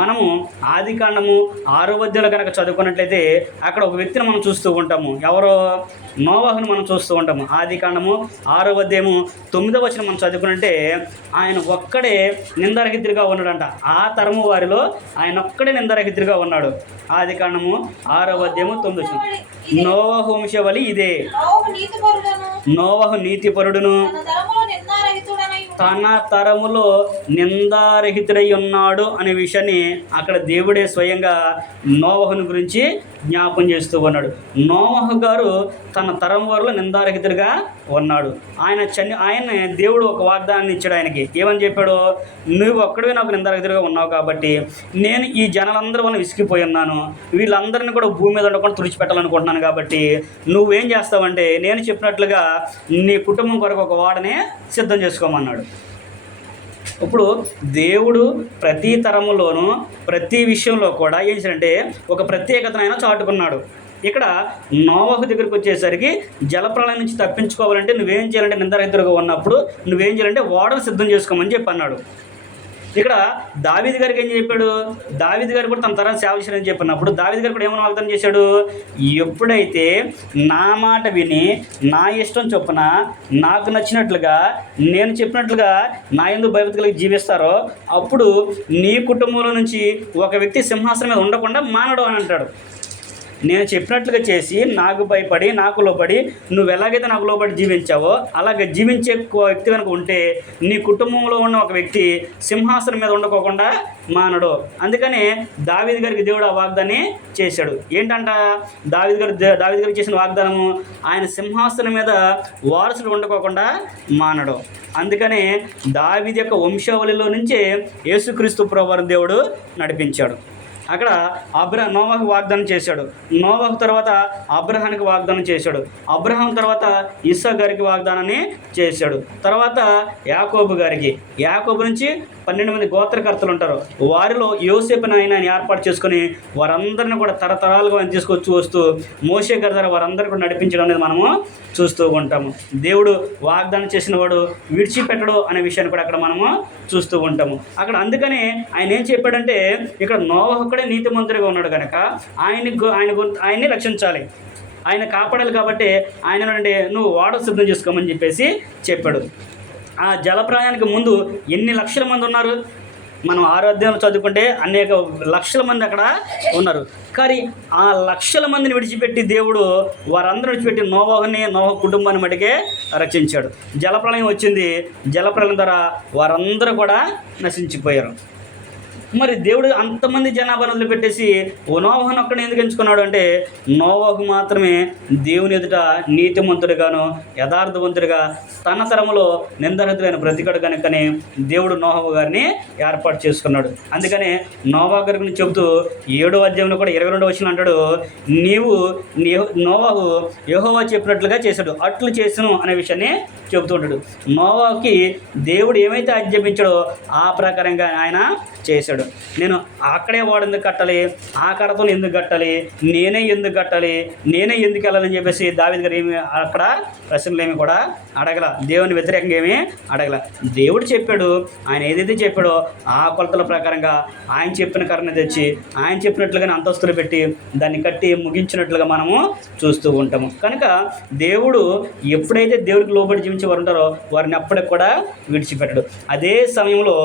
మనము ఆదికాండము 6వ అధ్యాయంలో కనుక చదువుకున్నట్లయితే అక్కడ ఒక వ్యక్తిని మనం చూస్తూ ఉంటాము. ఎవరో నోవహును మనం చూస్తూ ఉంటాము. ఆదికాండము 6వ అధ్యాయము 9వ వచనం మనం చదువుకున్నట్టే, ఆయన ఒక్కడే నిందారహితుడిగా ఉన్నాడంట. ఆ తరము వారిలో ఆయన ఒక్కడే నిందారహితుడిగా ఉన్నాడు. ఆదికాండము 6వ అధ్యాయము 9వ వచనం. నోవహు వంశావళి ఇదే. నోవహు నీతిపరుడును తన తరములో నిందారహితుడై ఉన్నాడు అనే విషయాన్ని అక్కడ దేవుడే స్వయంగా నోవహుని గురించి జ్ఞాపం చేస్తూ ఉన్నాడు. నోవహు గారు తన తరం వారిలో నిందారహితుడిగా ఉన్నాడు. ఆయన్ని దేవుడు ఒక వాగ్దానాన్ని ఇచ్చాడు ఆయనకి. ఏమని చెప్పాడు? నువ్వు ఒక్కడివే నాకు నిందారహితుడిగా ఉన్నావు కాబట్టి నేను ఈ జనాలందరూ వల్ల విసిగిపోయి ఉన్నాను, వీళ్ళందరినీ కూడా భూమి మీద ఉండకుండా తుడిచిపెట్టాలనుకుంటున్నాను. కాబట్టి నువ్వేం చేస్తావంటే, నేను చెప్పినట్లుగా నీ కుటుంబం కొరకు ఒక వాడనే సిద్ధం చేసుకోమన్నాడు. ఇప్పుడు దేవుడు ప్రతి తరములోనూ ప్రతి విషయంలో కూడా ఏం చేశాడంటే ఒక ప్రత్యేకతను ఆయన చాటుకున్నాడు. ఇక్కడ నోవహు దగ్గరికి వచ్చేసరికి జలప్రళయం నుంచి తప్పించుకోవాలంటే నువ్వేం చేయాలంటే, నిందారహితుడిగా ఉన్నప్పుడు నువ్వేం చేయాలంటే ఓడను సిద్ధం చేసుకోమని చెప్పి అన్నాడు. ఇక్కడ దావీదు గారికి ఏం చెప్పాడు? దావీదు గారు కూడా తన తరం సేవ చేయాలని చెప్పినప్పుడు దావీదు గారు కూడా ఏమైనా వాగ్దానం చేశాడు? ఎప్పుడైతే నా మాట విని నా ఇష్టం చొప్పున నాకు నచ్చినట్లుగా నేను చెప్పినట్లుగా నా యందు భయభక్తి కలిగి జీవిస్తారో అప్పుడు నీ కుటుంబంలో నుంచి ఒక వ్యక్తి సింహాసనం మీద ఉండకుండా మానడు అని అంటాడు. నేను చెప్పినట్లుగా చేసి నాకు భయపడి నాకు లోబడి నువ్వు ఎలాగైతే నాకు లోబడి జీవించావో అలాగే జీవించే వ్యక్తి కనుక ఉంటే నీ కుటుంబంలో ఉన్న ఒక వ్యక్తి సింహాసనం మీద ఉండకోకుండా మానడు. అందుకని దావీదు గారికి దేవుడు ఆ వాగ్దాన్ని చేశాడు. ఏంటంట దావీదు గారికి చేసిన వాగ్దానము? ఆయన సింహాసనం మీద వారసుడు ఉండకోకుండా మానడు. అందుకనే దావీదు యొక్క వంశావళిలో నుంచే యేసుక్రీస్తు ప్రభువారిని దేవుడు నడిపించాడు. అక్కడ నోవహు వాగ్దానం చేశాడు. నోవహు తర్వాత అబ్రహానికి వాగ్దానం చేశాడు. అబ్రహాం తర్వాత ఇస్సాకు గారికి వాగ్దానాన్ని చేశాడు. తర్వాత యాకోబు గారికి, యాకోబు నుంచి 12 మంది గోత్రకర్తలు ఉంటారు. వారిలో యోసేపుని ఆయన ఏర్పాటు చేసుకొని వారందరిని కూడా తరతరాలుగా ఆయన తీసుకొచ్చి వస్తూ మోషే గారి ద్వారా వారందరూ కూడా నడిపించడం అనేది మనము చూస్తూ ఉంటాము. దేవుడు వాగ్దానం చేసిన వాడు విడిచిపెట్టడు అనే విషయాన్ని కూడా అక్కడ మనము చూస్తూ ఉంటాము. అక్కడ అందుకనే ఆయన ఏం చెప్పాడంటే, ఇక్కడ నోవహు ఒక్కడే నీతిమంతుడిగా ఉన్నాడు కనుక ఆయన్ని రక్షించాలి, ఆయన కాపాడాలి. కాబట్టి ఆయన నుండి నువ్వు ఓడ సిద్ధం చేసుకోమని చెప్పేసి చెప్పాడు. ఆ జలప్రయాణానికి ముందు ఎన్ని లక్షల మంది ఉన్నారు? మనం 6వ అధ్యాయంలో చదువుకుంటే అనేక లక్షల మంది అక్కడ ఉన్నారు. కానీ ఆ లక్షల మందిని విడిచిపెట్టి దేవుడు వారందరూ విడిచిపెట్టి నోవహు కుటుంబాన్ని మటుకే రక్షించాడు. జలప్రలయం వచ్చింది. జలప్రలయం ద్వారా వారందరూ కూడా నశించిపోయారు. మరి దేవుడు అంతమంది జనాభాను వదిలిపెట్టేసి నోవహును ఒక్కడిని ఎందుకు ఎంచుకున్నాడు అంటే, నోవహు మాత్రమే దేవుని ఎదుట నీతిమంతుడిగాను యథార్థవంతుడిగా తన తరములో నిందారహితుడైన బ్రతికాడు కనుకనే దేవుడు నోవహు గారిని ఏర్పాటు చేసుకున్నాడు. అందుకనే నోవహు గారిని చెబుతూ 7వ అధ్యాయంలో కూడా 22వ వచనం అంటాడు, నోవహు యెహోవా చెప్పినట్లుగా చేశాడు, అట్లు చేసాను అనే విషయాన్ని చెబుతూ ఉంటాడు. నోవహుకి దేవుడు ఏమైతే ఆజ్ఞాపించాడో ఆ ప్రకారంగా ఆయన చేశాడు. చెప్పాడు. నేను అక్కడే వాడు ఎందుకు కట్టాలి, ఆ కడతో ఎందుకు కట్టాలి, నేనే ఎందుకు కట్టాలి, నేనే ఎందుకు వెళ్ళాలని చెప్పేసి దావీదు గారు ఏమి అక్కడ ప్రశ్నలు ఏమి కూడా అడగల, దేవుని వ్యతిరేకంగా ఏమీ అడగల. దేవుడు చెప్పాడు, ఆయన ఏదైతే చెప్పాడో ఆ కొలతల ప్రకారంగా ఆయన చెప్పిన కర్ణ తెచ్చి ఆయన చెప్పినట్లుగానే అంతస్తులు పెట్టి దాన్ని కట్టి ముగించినట్లుగా మనము చూస్తూ ఉంటాము. కనుక దేవుడు ఎప్పుడైతే దేవుడికి లోబడి జీవించేవారు ఉంటారో వారిని అప్పటికి కూడా విడిచిపెట్టడు. అదే సమయంలో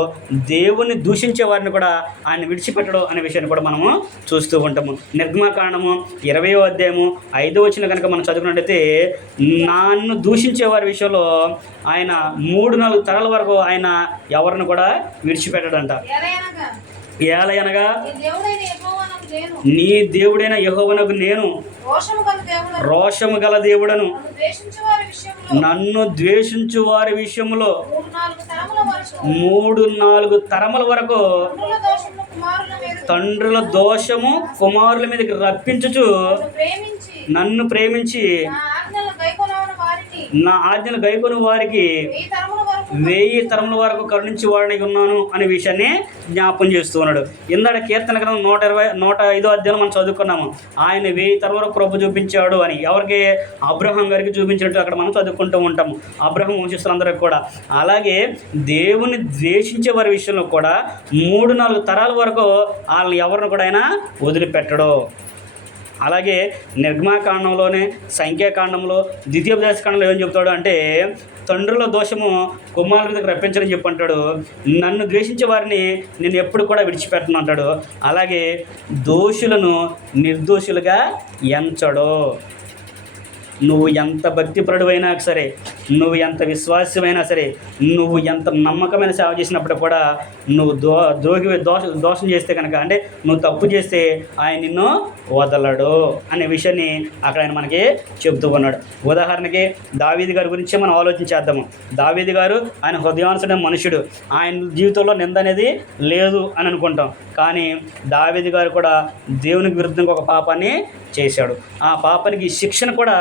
దేవుని దూషించే వారిని కూడా ఆయన విడిచిపెట్టడు అనే విషయాన్ని కూడా మనము చూస్తూ ఉంటాము. నిర్గమకాండము 20వ అధ్యాయము 5వ వచనం కనుక మనం చదువుకున్నట్టయితే, నన్ను దూషించే వారి విషయంలో ఆయన 3-4 తరాల వరకు ఆయన ఎవరిని కూడా విడిచిపెట్టడంట. ఏలయనగా నీ దేవుడైన యెహోవానగు నేను రోషము గల దేవుడను, నన్ను ద్వేషించు వారి విషయంలో 3-4 తరముల వరకు తండ్రుల దోషము కుమారుల మీదకి రప్పించుచు నన్ను ప్రేమించి నా ఆజ్ఞలు గైకొని వారికి 1000 తరముల వరకు కరుణించి వాడిని ఉన్నాను అనే విషయాన్ని జ్ఞాపకం చేస్తూ ఉన్నాడు. ఇందాక కీర్తన గ్రంథం 105వ అధ్యాయం మనం చదువుకున్నాము. ఆయన 1000 తరముల వరకు కృప చూపించాడు అని. ఎవరికి? అబ్రహాం గారికి చూపించినట్టు అక్కడ మనం చదువుకుంటూ ఉంటాము, అబ్రహాం వంశస్థులందరికీ కూడా. అలాగే దేవుని ద్వేషించే వారి విషయంలో కూడా 3-4 తరాల వరకు వాళ్ళని ఎవరిని కూడా ఆయన వదిలిపెట్టడు. అలాగే నిర్గమాకాండంలోనే, సంఖ్యాకాండంలో, ద్వితీయోపదేశకాండంలో ఏం చెప్తాడు అంటే, తండ్రుల దోషము కుమారుల మీదకి రప్పించని చెప్పి అంటాడు. నన్ను ద్వేషించే వారిని నేను ఎప్పుడు కూడా విడిచిపెట్టను అంటాడు. అలాగే దోషులను నిర్దోషులుగా ఎంచడు. నువ్వు ఎంత భక్తిపరుడువైనా సరే, నువ్వు ఎంత విశ్వాసమైనా సరే, నువ్వు ఎంత నమ్మకమైన సేవ చేసినప్పుడు కూడా నువ్వు దోషం చేస్తే కనుక, అంటే నువ్వు తప్పు చేస్తే ఆయన నిన్ను వదలడు అనే విషయాన్ని అక్కడ ఆయన మనకి చెబుతూ ఉన్నాడు. ఉదాహరణకి దావీదు గారి గురించి మనం ఆలోచించేద్దాము. దావీదు గారు ఆయన హృదయానుసరైన మనుషుడు, ఆయన జీవితంలో నింద అనేది లేదు అని అనుకుంటాం. కానీ దావీదు గారు కూడా దేవునికి విరుద్ధంగా ఒక పాపాన్ని చేశాడు. ఆ పాపానికి శిక్షణ కూడా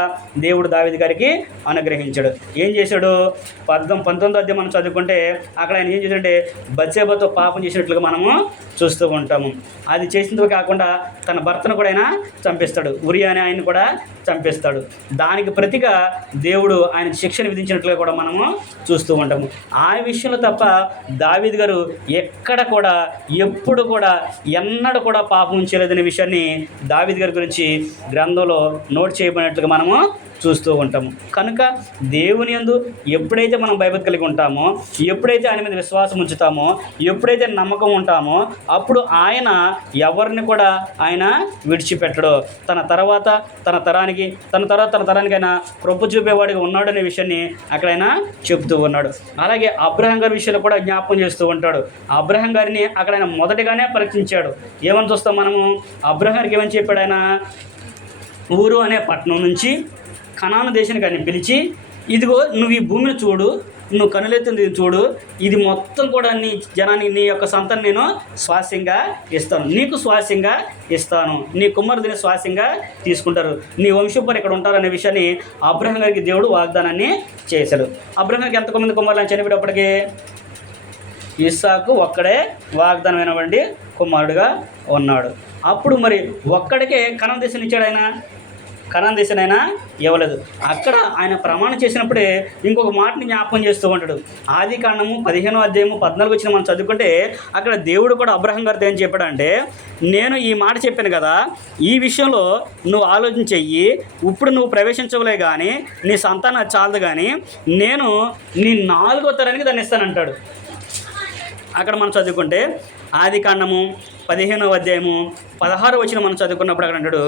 దేవుడు దావీదు గారికి అనుగ్రహించాడు. ఏం చేశాడు? 19వ అధ్యాయం మనం చదువుకుంటే అక్కడ ఆయన ఏం చేశాడంటే బత్షెబతో పాపం చేసినట్లుగా మనము చూస్తూ ఉంటాము. అది చేసినట్టు కాకుండా తన భర్తను కూడా ఆయన చంపేస్తాడు, ఉరియా అని ఆయన్ని కూడా చంపేస్తాడు. దానికి ప్రతిగా దేవుడు ఆయన శిక్షణ విధించినట్లుగా కూడా మనము చూస్తూ ఉంటాము. ఆ విషయంలో తప్ప దావీదు గారు ఎక్కడ కూడా ఎప్పుడు కూడా ఎన్నడూ కూడా పాపం చేయలేదనే విషయాన్ని దావీదు గారి గురించి గ్రంథంలో నోట్ చేయబడినట్లుగా మనము చూస్తూ ఉంటాము. కనుక దేవుని యందు ఎప్పుడైతే మనం భయభక్తి కలిగి ఉంటామో, ఎప్పుడైతే ఆయన మీద విశ్వాసం ఉంచుతామో, ఎప్పుడైతే నమ్మకం ఉంటామో, అప్పుడు ఆయన ఎవరిని కూడా ఆయన విడిచిపెట్టడు. తన తర్వాత తన తరానికి ఆయన కృప చూపేవాడిగా ఉన్నాడు అనే విషయాన్ని అక్కడ ఆయన చెప్తూ ఉన్నాడు. అలాగే అబ్రహాం గారి విషయంలో కూడా జ్ఞాపకం చేస్తూ ఉంటాడు. అబ్రహాం గారిని అక్కడ ఆయన మొదటిగానే పరీక్షించాడు. ఏమని చూస్తాం మనము? అబ్రహాం గారికి ఏమని చెప్పాడు? ఆయన ఊరు అనే పట్టణం నుంచి కనాను దేశానికి ఆయన పిలిచి, ఇదిగో నువ్వు ఈ భూమిని చూడు, నువ్వు కనులెత్తింది చూడు, ఇది మొత్తం కూడా నీ జనాన్ని, నీ యొక్క సంతానం నేను స్వాస్యంగా ఇస్తాను, నీకు స్వాస్యంగా ఇస్తాను, నీ కుమారుడిని స్వాస్యంగా తీసుకుంటారు, నీ వంశపరి ఇక్కడ ఉంటారు అనే విషయాన్ని అబ్రహాం గారికి దేవుడు వాగ్దానాన్ని చేశాడు. అబ్రహాం గారికి ఎంతమంది కుమారులు అని చనిపోయేటప్పటికీ ఇస్సాకు ఒక్కడే వాగ్దానమైనటువంటి కుమారుడుగా ఉన్నాడు. అప్పుడు మరి ఒక్కడికే కనాను దేశాన్ని ఇచ్చాడు ఆయన. కనాను దేశాన్ని ఆయన ఇవ్వలేదు. అక్కడ ఆయన ప్రమాణం చేసినప్పుడే ఇంకొక మాటని జ్ఞాపకం చేస్తూ ఉంటాడు. ఆదికాండము 15వ అధ్యాయము 14 వచ్చిన మనం చదువుకుంటే అక్కడ దేవుడు కూడా అబ్రహాం గారితో ఏం చెప్పాడంటే, నేను ఈ మాట చెప్పాను కదా, ఈ విషయంలో నువ్వు ఆలోచన చెయ్యి, ఇప్పుడు నువ్వు ప్రవేశించవలే కానీ నీ సంతానం చాలదు, కానీ నేను నీ 4వ తరానికి దాన్ని ఇస్తానంటాడు. అక్కడ మనం చదువుకుంటే ఆదికాండము 15వ అధ్యాయము 16 వచ్చిన మనం చదువుకున్నప్పుడు అక్కడ అంటాడు,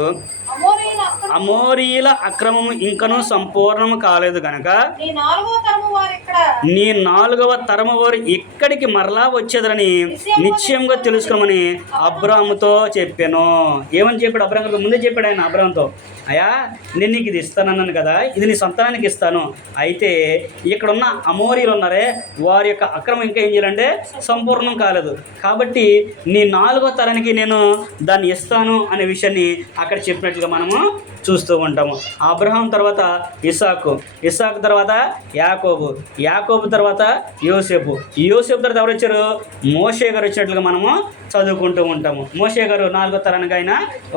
అమోరీల అక్రమము ఇంకనూ సంపూర్ణము కాలేదు కనుక నీ 4వ తరము వారు ఇక్కడికి మరలా వచ్చేదని నిశ్చయంగా తెలుసుకోమని అబ్రాముతో చెప్పాను. ఏమని చెప్పాడు? అబ్రాం గారికి ముందే చెప్పాడు ఆయన అబ్రాంతో, అయ్యా నేను నీకు ఇది ఇస్తానన్నాను కదా, ఇది నీ సంతానానికి ఇస్తాను, అయితే ఇక్కడ ఉన్న అమోరీలు ఉన్నారే వారి యొక్క అక్రమం ఇంకా ఏం చేయాలంటే సంపూర్ణం కాలేదు, కాబట్టి నీ 4వ తరానికి నేను దాన్ని ఇస్తాను అనే విషయాన్ని అక్కడ చెప్పినట్లుగా మనము చూస్తూ ఉంటాము. అబ్రహాం తర్వాత ఇస్సాకు, ఇస్సాకు తర్వాత యాకోబు, యాకోబు తర్వాత యోసేపు, యోసేపు తర్వాత ఎవరు వచ్చారు? మోషే గారు వచ్చినట్లుగా మనము చదువుకుంటూ ఉంటాము. మోషే గారు 4వ తరానికి ఆయన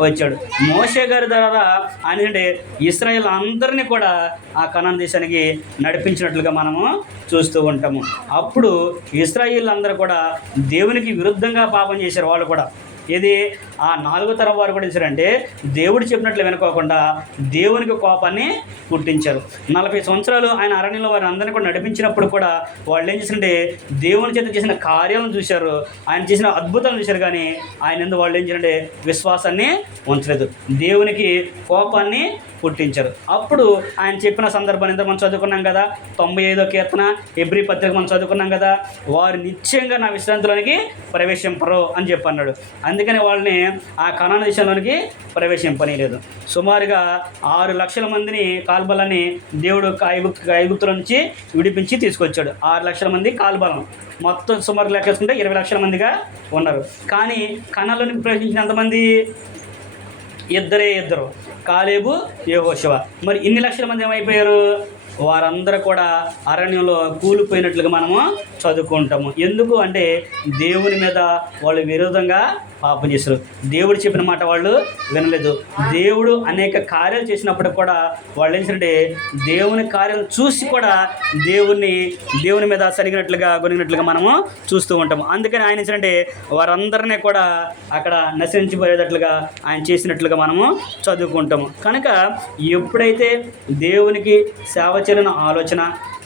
వచ్చాడు. మోషే గారి ద్వారా ఆయన ఇశ్రాయేల్ అందరినీ కూడా ఆ కనాను దేశానికి నడిపించినట్లుగా మనము చూస్తూ ఉంటాము. అప్పుడు ఇశ్రాయేల్ అందరూ కూడా దేవునికి విరుద్ధంగా పాపం చేశారు. వాళ్ళు కూడా ఇది ఆ 4వ తరం వారు కూడా చేశారంటే దేవుడు చెప్పినట్లు వినుకోకుండా దేవునికి కోపాన్ని పుట్టించారు. 40 సంవత్సరాలు ఆయన అరణ్యంలో వారిని అందరినీ కూడా నడిపించినప్పుడు కూడా వాళ్ళు ఏం చేశారంటే దేవుని చేత చేసిన కార్యాలను చూశారు, ఆయన చేసిన అద్భుతాలను చూశారు. కానీ ఆయన ఎందుకు వాళ్ళు ఏం చేశారంటే విశ్వాసాన్ని ఉంచలేదు, దేవునికి కోపాన్ని పుట్టించారు. అప్పుడు ఆయన చెప్పిన సందర్భాన్ని ఇంత మనం చదువుకున్నాం కదా, 95వ కీర్తన హెబ్రీ పత్రిక మనం చదువుకున్నాం కదా, వారు నిశ్చయంగా నా విశ్రాంతిలోనికి ప్రవేశింపరు అని చెప్పి అన్నాడు. అందుకని వాళ్ళని ఆ కనాను దేశంలోనికి ప్రవేశింపనీయలేదు. సుమారుగా 6 లక్షల మందిని కాల్బలాన్ని దేవుడు ఐగుప్తుల నుంచి విడిపించి తీసుకొచ్చాడు. 6 లక్షల మంది కాల్బలం, మొత్తం సుమారు లెక్కేసుకుంటే 20 లక్షల మందిగా ఉన్నారు. కానీ కనాలోనికి ప్రవేశించినంతమంది ఇద్దరు, కాలేబు, యెహోషువ. మరి ఇన్ని లక్షల మంది ఏమైపోయారు? వారందరూ కూడా అరణ్యంలో కూలిపోయినట్లుగా మనము చదువుకుంటాము. ఎందుకు అంటే దేవుని మీద వాళ్ళు విరోధంగా పాపం చేశారు. దేవుడు చెప్పిన మాట వాళ్ళు వినలేదు. దేవుడు అనేక కార్యాలు చేసినప్పుడు కూడా వాళ్ళు ఏం చేశారంటే దేవుని కార్యాలు చూసి కూడా దేవుని మీద సరిగినట్లుగా గొనిగినట్లుగా మనము చూస్తూ ఉంటాము. అందుకని ఆయన ఏంటంటే వారందరినీ కూడా అక్కడ నశించిపోయేటట్లుగా ఆయన చేసినట్లుగా మనము చదువుకుంటాము. కనుక ఎప్పుడైతే దేవునికి సేవ చేయాలన్న ఆలోచన,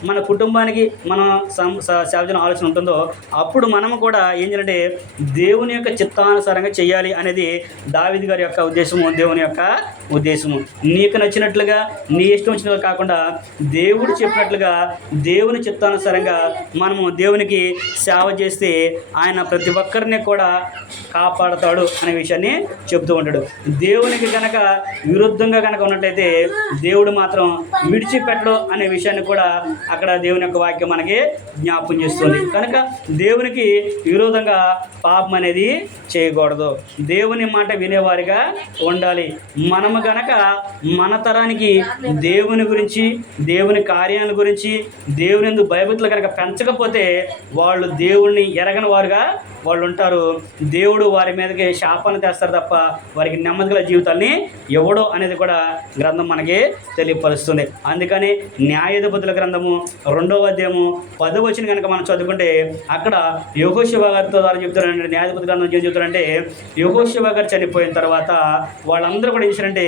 మన కుటుంబానికి మనం సేవ చేయాలని ఆలోచన ఉంటుందో అప్పుడు మనము కూడా ఏం చేయాలంటే దేవుని యొక్క చిత్తానుసారంగా చేయాలి అనేది దావీదు గారి యొక్క ఉద్దేశము, దేవుని యొక్క ఉద్దేశము. నీకు నచ్చినట్లుగా నీ ఇష్టం వచ్చినట్లుగా కాకుండా దేవుడు చెప్పినట్లుగా దేవుని చిత్తానుసారంగా మనము దేవునికి సేవ చేస్తే ఆయన ప్రతి ఒక్కరిని కూడా కాపాడతాడు అనే విషయాన్ని చెబుతూ ఉంటాడు. దేవునికి కనుక విరుద్ధంగా కనుక ఉన్నట్లయితే దేవుడు మాత్రం విడిచిపెట్టడు అనే విషయాన్ని కూడా అక్కడ దేవుని యొక్క వాక్యం మనకి జ్ఞాపకం చేస్తుంది. కనుక దేవునికి విరోధంగా పాపం అనేది చేయకూడదు, దేవుని మాట వినేవారిగా ఉండాలి. మనము కనుక మన తరానికి దేవుని గురించి, దేవుని కార్యాల గురించి, దేవుని యందు భయభక్తులు కనుక పెంచకపోతే వాళ్ళు దేవుణ్ణి ఎరగని వారుగా వాళ్ళు ఉంటారు. దేవుడు వారి మీదకి శాపాన్ని తెస్తారు తప్ప వారికి నెమ్మదిగల జీవితాన్ని ఇవ్వడు అనేది కూడా గ్రంథం మనకి తెలియపరుస్తుంది. అందుకని న్యాయాధిపతుల గ్రంథము 2వ అధ్యాయము 10వ వచనం కనుక మనం చదువుకుంటే అక్కడ యెహోషువ గారితో ద్వారా చెప్తారంటే, న్యాయాధిపతి గ్రంథం ఏం చెప్తారంటే యెహోషువ గారు చనిపోయిన తర్వాత వాళ్ళందరూ కూడా ఏం చేశారంటే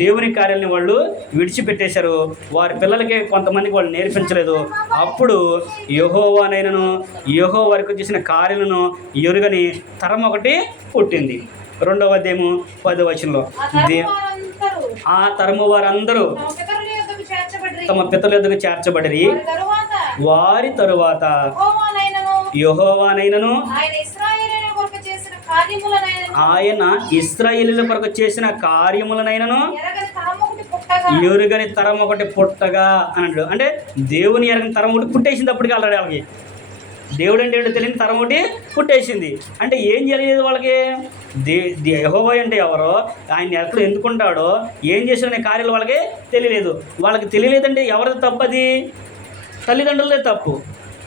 దేవుని కార్యాలని వాళ్ళు విడిచిపెట్టేశారు. వారి పిల్లలకి కొంతమందికి వాళ్ళు నేర్పించలేదు. అప్పుడు యెహోవానైనను యెహోవా వారికి చేసిన కార్యాలను ఎరుగని తరం ఒకటి పుట్టింది. 2వ అధ్యాయము 10వ వచనంలో ఆ తరము వారందరూ తమ పితరుల యొద్దకు చేర్చబడిరి. వారి తరువాత యెహోవానైనను ఆయన ఇశ్రాయేలీయుల కొరకు చేసిన కార్యములనైనను ఎరుగని తరం ఒకటి పుట్టగా అన్నాడు. అంటే దేవుని ఎరగని తరం ఒకటి పుట్టేసింది అప్పటికి ఆల్రెడీ వాళ్ళకి. దేవుడు అంటే ఏంటో తెలియని తరం ఒకటి పుట్టేసింది. అంటే ఏం జరిగేది వాళ్ళకి? యెహోవా అంటే ఎవరో, ఆయన ఎక్కడ ఎందుకుంటాడో, ఏం చేసిన కార్యాలు వాళ్ళకి తెలియలేదు. వాళ్ళకి తెలియలేదంటే ఎవరిది తప్పది? తల్లిదండ్రులదే తప్పు.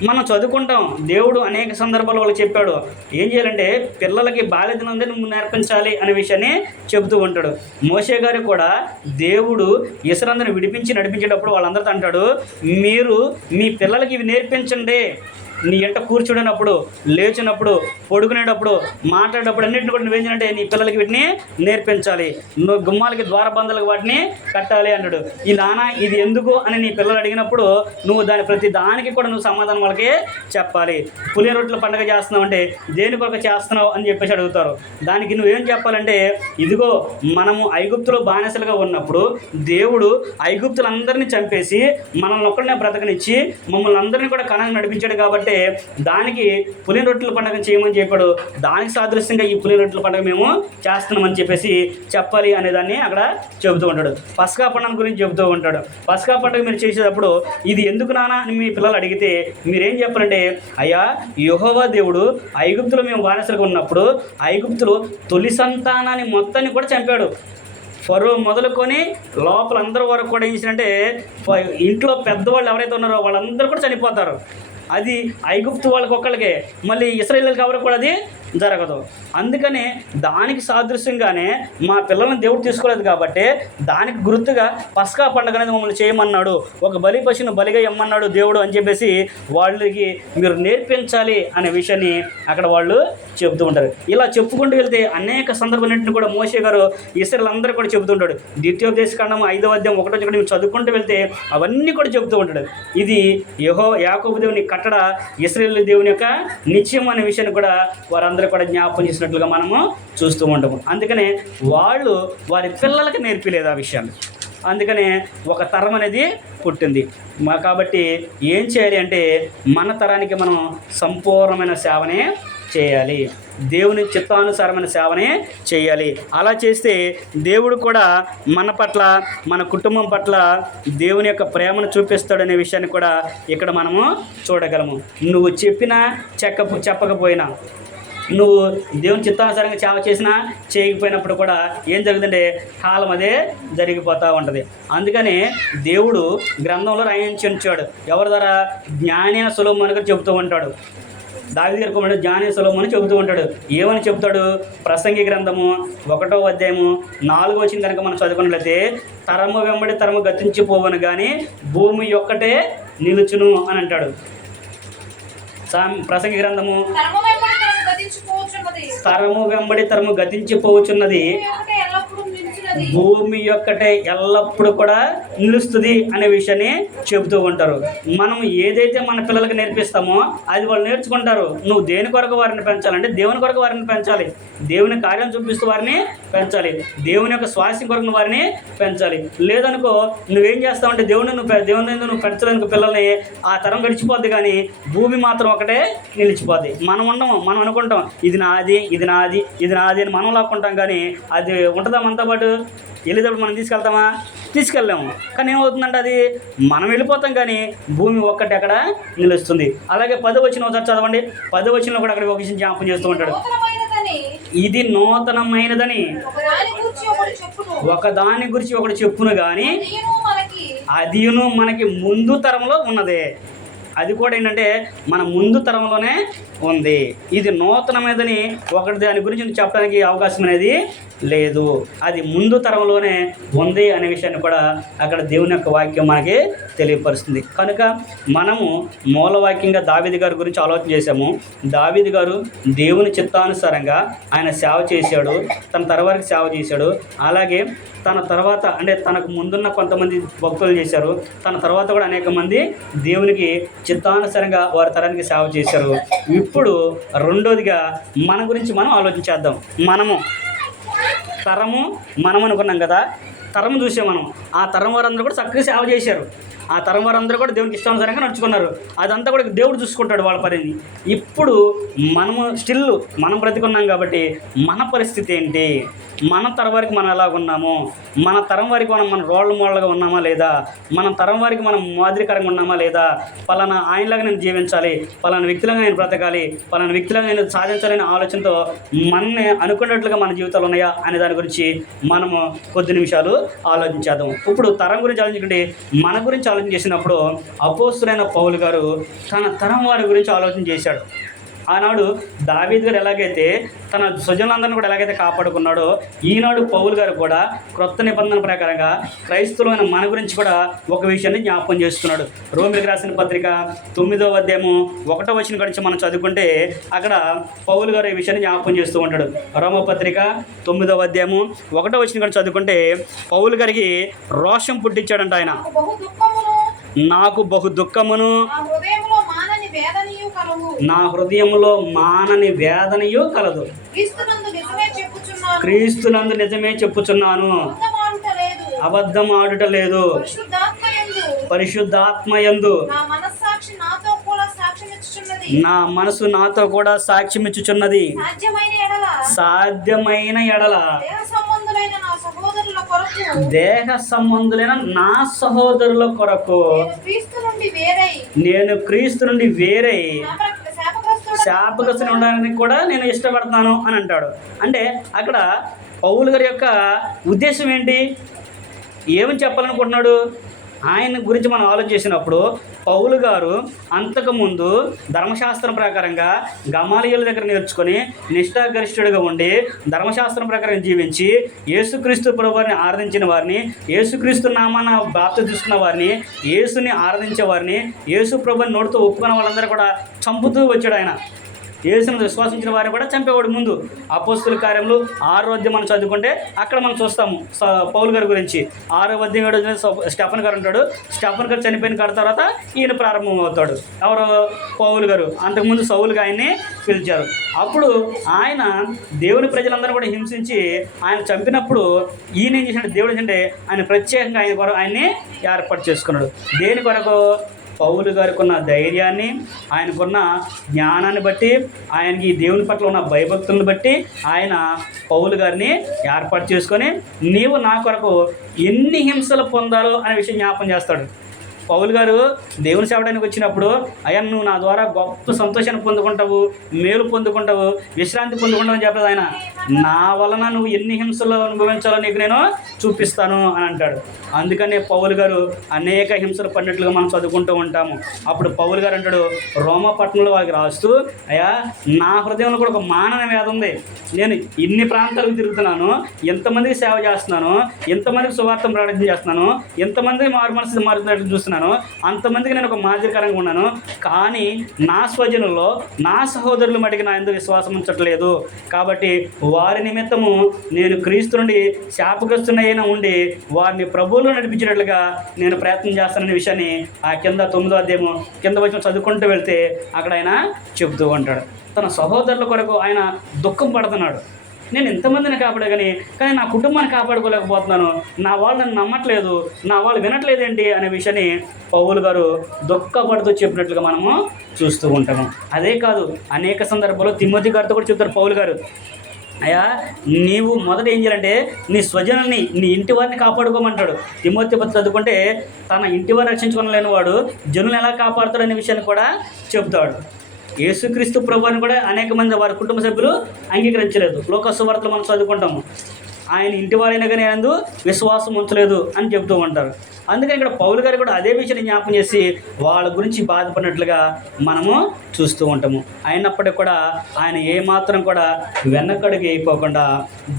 మనం చదువుకుంటాం, దేవుడు అనేక సందర్భాలు వాళ్ళకి చెప్పాడు. ఏం చేయాలంటే పిల్లలకి బాల్యదినందే నువ్వు నేర్పించాలి అనే విషయాన్ని చెబుతూ ఉంటాడు. మోషే గారు కూడా దేవుడు ఇశ్రాయేలును విడిపించి నడిపించేటప్పుడు వాళ్ళందరితో అంటాడు, మీరు మీ పిల్లలకి ఇవి నేర్పించండి. నీ ఎంట కూర్చునేటప్పుడు, లేచినప్పుడు, పడుకునేటప్పుడు, మాట్లాడేటప్పుడు అన్నింటిని కూడా నువ్వేం చేయాలంటే నీ పిల్లలకి వీటిని నేర్పించాలి. నువ్వు గుమ్మాలకి ద్వారబంధాలకు వాటిని కట్టాలి అన్నాడు. ఈ నాన్న ఇది ఎందుకు అని నీ పిల్లలు అడిగినప్పుడు నువ్వు ప్రతి దానికి కూడా నువ్వు సమాధానం వాళ్ళకి చెప్పాలి. పులి రొట్టెల పండుగ చేస్తున్నావు అంటే దేని కొరకు చేస్తున్నావు అని చెప్పేసి అడుగుతారు. దానికి నువ్వేం చెప్పాలంటే, ఇదిగో మనము ఐగుప్తులో బానిసలుగా ఉన్నప్పుడు దేవుడు ఐగుప్తులందరినీ చంపేసి మనల్ని ఒక్కడనే బ్రతకనిచ్చి మమ్మల్ని అందరినీ కూడా కణంగా నడిపించాడు కాబట్టి దానికి పులి రొట్టెల పండుగ చేయమని చెప్పాడు. దానికి సాదృశ్యంగా ఈ పులి రొట్టెల పండుగ మేము చేస్తున్నామని చెప్పేసి చెప్పాలి అనేదాన్ని అక్కడ చెబుతూ ఉంటాడు. పస్కా పండుగ గురించి చెబుతూ ఉంటాడు. పస్కా పండుగ మీరు చేసేటప్పుడు ఇది ఎందుకు నాన్న అని మీ పిల్లలు అడిగితే మీరేం చెప్పాలంటే, అయ్యా యెహోవా దేవుడు ఐగుప్తులో మేము బానిసలుగా ఉన్నప్పుడు ఐగుప్తులో తొలి సంతానాన్ని మొత్తాన్ని కూడా చంపాడు. ఫరో మొదలుకొని లోపల అందరి వరకు కూడా ఏం చేసినంటే ఇంట్లో పెద్దవాళ్ళు ఎవరైతే ఉన్నారో వాళ్ళందరూ కూడా చనిపోతారు. అది ఐగుప్తు వాళ్ళకి ఒక్కళ్ళకే, మళ్ళీ ఇశ్రాయేలుకి ఎవరికి కూడా అది జరగదు. అందుకని దానికి సాదృశ్యంగానే మా పిల్లల్ని దేవుడు తీసుకోలేదు కాబట్టి దానికి గుర్తుగా పస్కా పండుగ అనేది మమ్మల్ని చేయమన్నాడు, ఒక బలి పశువును బలిగా ఇమ్మన్నాడు దేవుడు అని చెప్పేసి వాళ్ళకి మీరు నేర్పించాలి అనే విషయాన్ని అక్కడ వాళ్ళు చెబుతూ ఉంటారు. ఇలా చెప్పుకుంటూ వెళ్తే అనేక సందర్భాలన్నింటిని కూడా మోషే గారు ఇశ్రాయేలు కూడా చెబుతుంటాడు. ద్వితీయోపదేశకాండం 5వ అధ్యాయం 1వ వచనం చదువుకుంటూ వెళ్తే అవన్నీ కూడా చెబుతూ ఉంటాడు. ఇది యాకోబు దేవుని కట్టడ, ఇశ్రాయేలు దేవుని యొక్క నిత్యం అనే విషయాన్ని కూడా వారందరూ కూడా జ్ఞాపకం చేసినట్లుగా మనము చూస్తూ ఉంటాము. అందుకనే వాళ్ళు వారి పిల్లలకి నేర్పిలేదు ఆ విషయాన్ని. అందుకనే ఒక తరం అనేది పుట్టింది. కాబట్టి ఏం చేయాలి అంటే మన తరానికి మనం సంపూర్ణమైన సేవనే చేయాలి, దేవుని చిత్తానుసారమైన సేవనే చేయాలి. అలా చేస్తే దేవుడు కూడా మన పట్ల, మన కుటుంబం పట్ల దేవుని యొక్క ప్రేమను చూపిస్తాడనే విషయాన్ని కూడా ఇక్కడ మనము చూడగలము. నువ్వు చెప్పినా చెప్పకపోయినా, నువ్వు దేవుని చిత్తానుసారంగా సేవ చేసినా చేయకపోయినప్పుడు కూడా ఏం జరుగుతుందంటే కాలం అదే జరిగిపోతూ ఉంటుంది. అందుకని దేవుడు గ్రంథంలో రాయించి ఉంచాడు. ఎవరి ద్వారా? జ్ఞాని అయిన సొలొమోను గారు చెబుతూ ఉంటాడు. దావీదు గారు కుమారుడు జ్ఞాని సొలొమోను చెబుతూ ఉంటాడు. ఏమని చెబుతాడు? ప్రసంగి గ్రంథము 1వ అధ్యాయము 4వ వచనం కనుక మనం చదువుకున్నట్లయితే, తరము వెంబడి తరము గతించిపోవను కానీ భూమి ఒక్కటే నిలుచును అని అంటాడు. ప్రసంగి గ్రంథము తరము వెంబడి తరము గతించిపోవచ్చున్నది, భూమి యొక్కటే ఎల్లప్పుడూ కూడా నిలుస్తుంది అనే విషయాన్ని చెబుతూ ఉంటారు. మనం ఏదైతే మన పిల్లలకి నేర్పిస్తామో అది వాళ్ళు నేర్చుకుంటారు. నువ్వు దేని కొరకు వారిని పెంచాలంటే దేవుని కొరకు వారిని పెంచాలి, దేవుని కార్యం చూపిస్తూ వారిని పెంచాలి, దేవుని యొక్క స్వాస్థ్యం కొరకు వారిని పెంచాలి. లేదనుకో నువ్వేం చేస్తావంటే దేవుని నువ్వు పెంచడానికి పిల్లల్ని ఆ తరం గడిచిపోద్ది, కానీ భూమి మాత్రం ఒకటే నిలిచిపోద్ది. మనం అనుకుంటాం ఇది నాది ఇది నాది ఇది నాది అని మనం లాక్కుంటాం, కానీ అది ఉంటుందా మనతో పాటు? వెళ్ళేటప్పుడు మనం తీసుకెళ్ళాము. కానీ ఏమవుతుందంటే అది మనం వెళ్ళిపోతాం, కానీ భూమి ఒక్కటి అక్కడ నిలుస్తుంది. అలాగే 10వ వచనం ఒకసారి చదవండి. 10వ వచనంలో కూడా అక్కడ ఒక విషయం జ్ఞాపకం చేస్తూ ఉంటాడు. ఇది నూతనమైనదని ఒకదాని గురించి ఒకటి చెప్పును కానీ అదియును మనకి ముందు తరంలో ఉన్నదే. అది కూడా ఏంటంటే మన ముందు తరంలోనే ఉంది. ఇది నూతనమైనదని ఒకటి దాని గురించి చెప్పడానికి అవకాశం అనేది లేదు, అది ముందు తరంలోనే ఉంది అనే విషయాన్ని కూడా అక్కడ దేవుని యొక్క వాక్యం మనకి తెలియపరుస్తుంది. కనుక మనము మూలవాక్యంగా దావీదు గారి గురించి ఆలోచన చేశాము. దావీదు గారు దేవుని చిత్తానుసారంగా ఆయన సేవ చేశాడు, తన తర్వాతకి సేవ చేశాడు. అలాగే తన తర్వాత అంటే తనకు ముందున్న కొంతమంది భక్తులు చేశారు, తన తర్వాత కూడా అనేక మంది దేవునికి చిత్తానుసారంగా వారి తరానికి సేవ చేశారు. ఇప్పుడు రెండోదిగా మన గురించి మనం ఆలోచించేద్దాం. మనం అనుకున్నాం కదా, తరం చూసే మనం ఆ తరం వారందరూ కూడా చక్కగా సేవ చేశారు, ఆ తరం వారందరూ కూడా దేవునికి ఇష్టానుసారంగా నడుచుకున్నారు. అదంతా కూడా దేవుడు చూసుకుంటాడు వాళ్ళ పనిని. ఇప్పుడు మనం బ్రతికున్నాం కాబట్టి మన పరిస్థితి ఏంటి? మన తరం వారికి మనం ఎలాగున్నాము? మన తరం వారికి మన రోల్ మోడల్గా ఉన్నామా లేదా? మన తరం వారికి మనం మాదిరికరంగా ఉన్నామా లేదా? పలానా ఆయనలాగా నేను జీవించాలి, పలానా వ్యక్తిలాగా నేను బ్రతకాలి, పలానా వ్యక్తిలాగా నేను సాధించాలనే ఆలోచనతో మనని అనుకున్నట్లుగా మన జీవితాలు ఉన్నాయా అనే దాని గురించి మనము కొద్ది నిమిషాలు ఆలోచించేద్దాం. ఇప్పుడు తరం గురించి ఆలోచించుకుంటే మన గురించి ఆలోచన చేసినప్పుడు అపోస్తులైన పౌలు గారు తన తరం వారి గురించి ఆలోచన చేశాడు. ఆనాడు దావీదు గారు ఎలాగైతే తన స్వజనులందరినీ కూడా ఎలాగైతే కాపాడుకున్నాడో, ఈనాడు పౌలు గారు కూడా క్రొత్త నిబంధన ప్రకారంగా క్రైస్తవులైన మన గురించి కూడా ఒక విషయాన్ని జ్ఞాపకం చేస్తున్నాడు. రోమిలికి రాసిన పత్రిక 9వ అధ్యాయము 1వ వచనం గురించి మనం చదువుకుంటే అక్కడ పౌలు గారు ఈ విషయాన్ని జ్ఞాపకం చేస్తూ ఉంటాడు. రోమ పత్రిక 9వ అధ్యాయము 1వ వచనం గురించి చదువుకుంటే పౌలు గారికి రోషం పుట్టించాడంట. ఆయన నాకు బహు దుఃఖమును నా హృదయంలో మానని వేదనయు కలదు, క్రీస్తునందు నిజమే చెప్పుచున్నాను, అబద్ధం ఆడుట లేదు, పరిశుద్ధాత్మయందు నా మనసు నాతో కూడా సాక్ష్యం ఇచ్చుచున్నది. సాధ్యమైన ఎడల దేహ సంబంధులైన నా సహోదరుల కొరకు నేను క్రీస్తు నుండి వేరై శాపగ్రస్తుని ఉండడానికి కూడా నేను ఇష్టపడతాను అని అంటాడు. అంటే అక్కడ పౌలు గారి యొక్క ఉద్దేశం ఏంటి? ఏమని చెప్పాలనుకుంటున్నాడు? ఆయన గురించి మనం ఆలోచించినప్పుడు పౌలు గారు అంతకుముందు ధర్మశాస్త్రం ప్రకారంగా గమాలియల దగ్గర నేర్చుకొని నిష్ఠాగరిష్ఠుడిగా ఉండి ధర్మశాస్త్రం ప్రకారం జీవించి యేసుక్రీస్తు ప్రభువారిని ఆరాధించిన వారిని, యేసుక్రీస్తు నామాన బాప్తిసం తీసుకున్న వారిని, యేసుని ఆరాధించే వారిని, యేసు ప్రభుని నోటితో ఒప్పుకున్న వాళ్ళందరూ కూడా చంపుతూ వచ్చాడు ఆయన. యేసును విశ్వాసించిన వారిని కూడా చంపేవాడు. ముందు అపోస్తుల కార్యములు 6వ అధ్యాయం మనం చదువుకుంటే అక్కడ మనం చూస్తాము పౌలు గారి గురించి. 6వ అధ్యాయం స్టెఫన్ గారు ఉంటాడు. స్టెఫన్ గారు చనిపోయిన కాడ తర్వాత ఈయన ప్రారంభం అవుతాడు. ఎవరు? పౌలు గారు. అంతకుముందు సౌలుగా ఆయన్ని పిలిచారు. అప్పుడు ఆయన దేవుని ప్రజలందరూ కూడా హింసించి ఆయన చంపినప్పుడు ఈయన ఏం చేసినట్టు దేవుడు అంటే ఆయన ప్రత్యేకంగా ఆయన్ని ఏర్పాటు చేసుకున్నాడు. దేని కొరకు? పౌలు గారికి ఉన్న ధైర్యాన్ని, ఆయనకున్న జ్ఞానాన్ని బట్టి, ఆయనకి దేవుని పట్ల ఉన్న భయభక్తులను బట్టి ఆయన పౌలు గారిని ఏర్పాటు చేసుకొని నీవు నా కొరకు ఎన్ని హింసలు పొందాలో అనే విషయం జ్ఞాపం చేస్తాడు. పౌలు గారు దేవుని సేవడానికి వచ్చినప్పుడు, అయ్యా నువ్వు నా ద్వారా గొప్ప సంతోషాన్ని పొందుకుంటావు, మేలు పొందుకుంటావు, విశ్రాంతి పొందుకుంటావు అని చెప్పలేదు ఆయన. నా వలన నువ్వు ఎన్ని హింసలు అనుభవించాలో నీకు నేను చూపిస్తాను అని అంటాడు. అందుకనే పౌలు గారు అనేక హింసలు పడినట్లుగా మనం చదువుకుంటూ ఉంటాము. అప్పుడు పౌలు గారు అంటాడు రోమపట్నంలో వారికి రాస్తూ, అయ్యా నా హృదయంలో కూడా ఒక మానవ వేద ఉంది. నేను ఇన్ని ప్రాంతాలకు తిరుగుతున్నాను, ఎంతమందికి సేవ చేస్తున్నాను, ఎంతమందికి సువార్త ప్రకటన చేస్తున్నాను, ఎంతమందికి మనసు మారుతున్నట్లు చూస్తున్నాను, అంతమందికి నేను ఒక మాదిరికరంగా ఉన్నాను. కానీ నా స్వజనుల్లో నా సహోదరులు మటుకు నా ఎందుకు విశ్వాసం ఉంచట్లేదు. కాబట్టి వారి నిమిత్తము నేను క్రీస్తు నుండి శాపగ్రస్తునైనా ఉండి వారిని ప్రభువులో నడిపించినట్లుగా నేను ప్రయత్నం చేస్తాననే విషయాన్ని ఆ కింద 9వ అధ్యాయము కింద వచ్చిన చదువుకుంటూ వెళ్తే అక్కడ ఆయన చెబుతూ ఉంటాడు. తన సహోదరుల కొరకు ఆయన దుఃఖం పడుతున్నాడు. నేను ఎంతమందిని కానీ నా కుటుంబాన్ని కాపాడుకోలేకపోతున్నాను, నా వాళ్ళు నన్ను నమ్మట్లేదు, నా వాళ్ళు వినట్లేదేంటి అనే విషయాన్ని పౌలు గారు దుఃఖపడుతూ చెప్పినట్లుగా మనము చూస్తూ ఉంటాము. అదే కాదు, అనేక సందర్భాల్లో తిమోతి గారితో కూడా చెప్తారు పౌలు గారు, అయ్యా నీవు మొదట ఏం చేయాలంటే నీ స్వజనుల్ని, నీ ఇంటి వారిని కాపాడుకోమంటాడు. తిమోతి పత్రిక చదువుకుంటే తన ఇంటి వారిని రక్షించుకోలేని వాడు జనులను ఎలా కాపాడుతాడు అనే విషయాన్ని కూడా చెబుతాడు. యేసుక్రీస్తు ప్రభువుని కూడా అనేక మంది వారి కుటుంబ సభ్యులు అంగీకరించలేదు. లోక వార్తలు మనం చదువుకుంటాము. ఆయన ఇంటి వారైనా కానీ ఆయన విశ్వాసం ఉంచలేదు అని చెబుతూ ఉంటారు. అందుకని ఇక్కడ పౌలు గారు కూడా అదే విషయాన్ని జ్ఞాపం చేసి వాళ్ళ గురించి బాధపడినట్లుగా మనము చూస్తూ ఉంటాము. అయినప్పటికీ కూడా ఆయన ఏమాత్రం కూడా వెనకడుగు అయిపోకుండా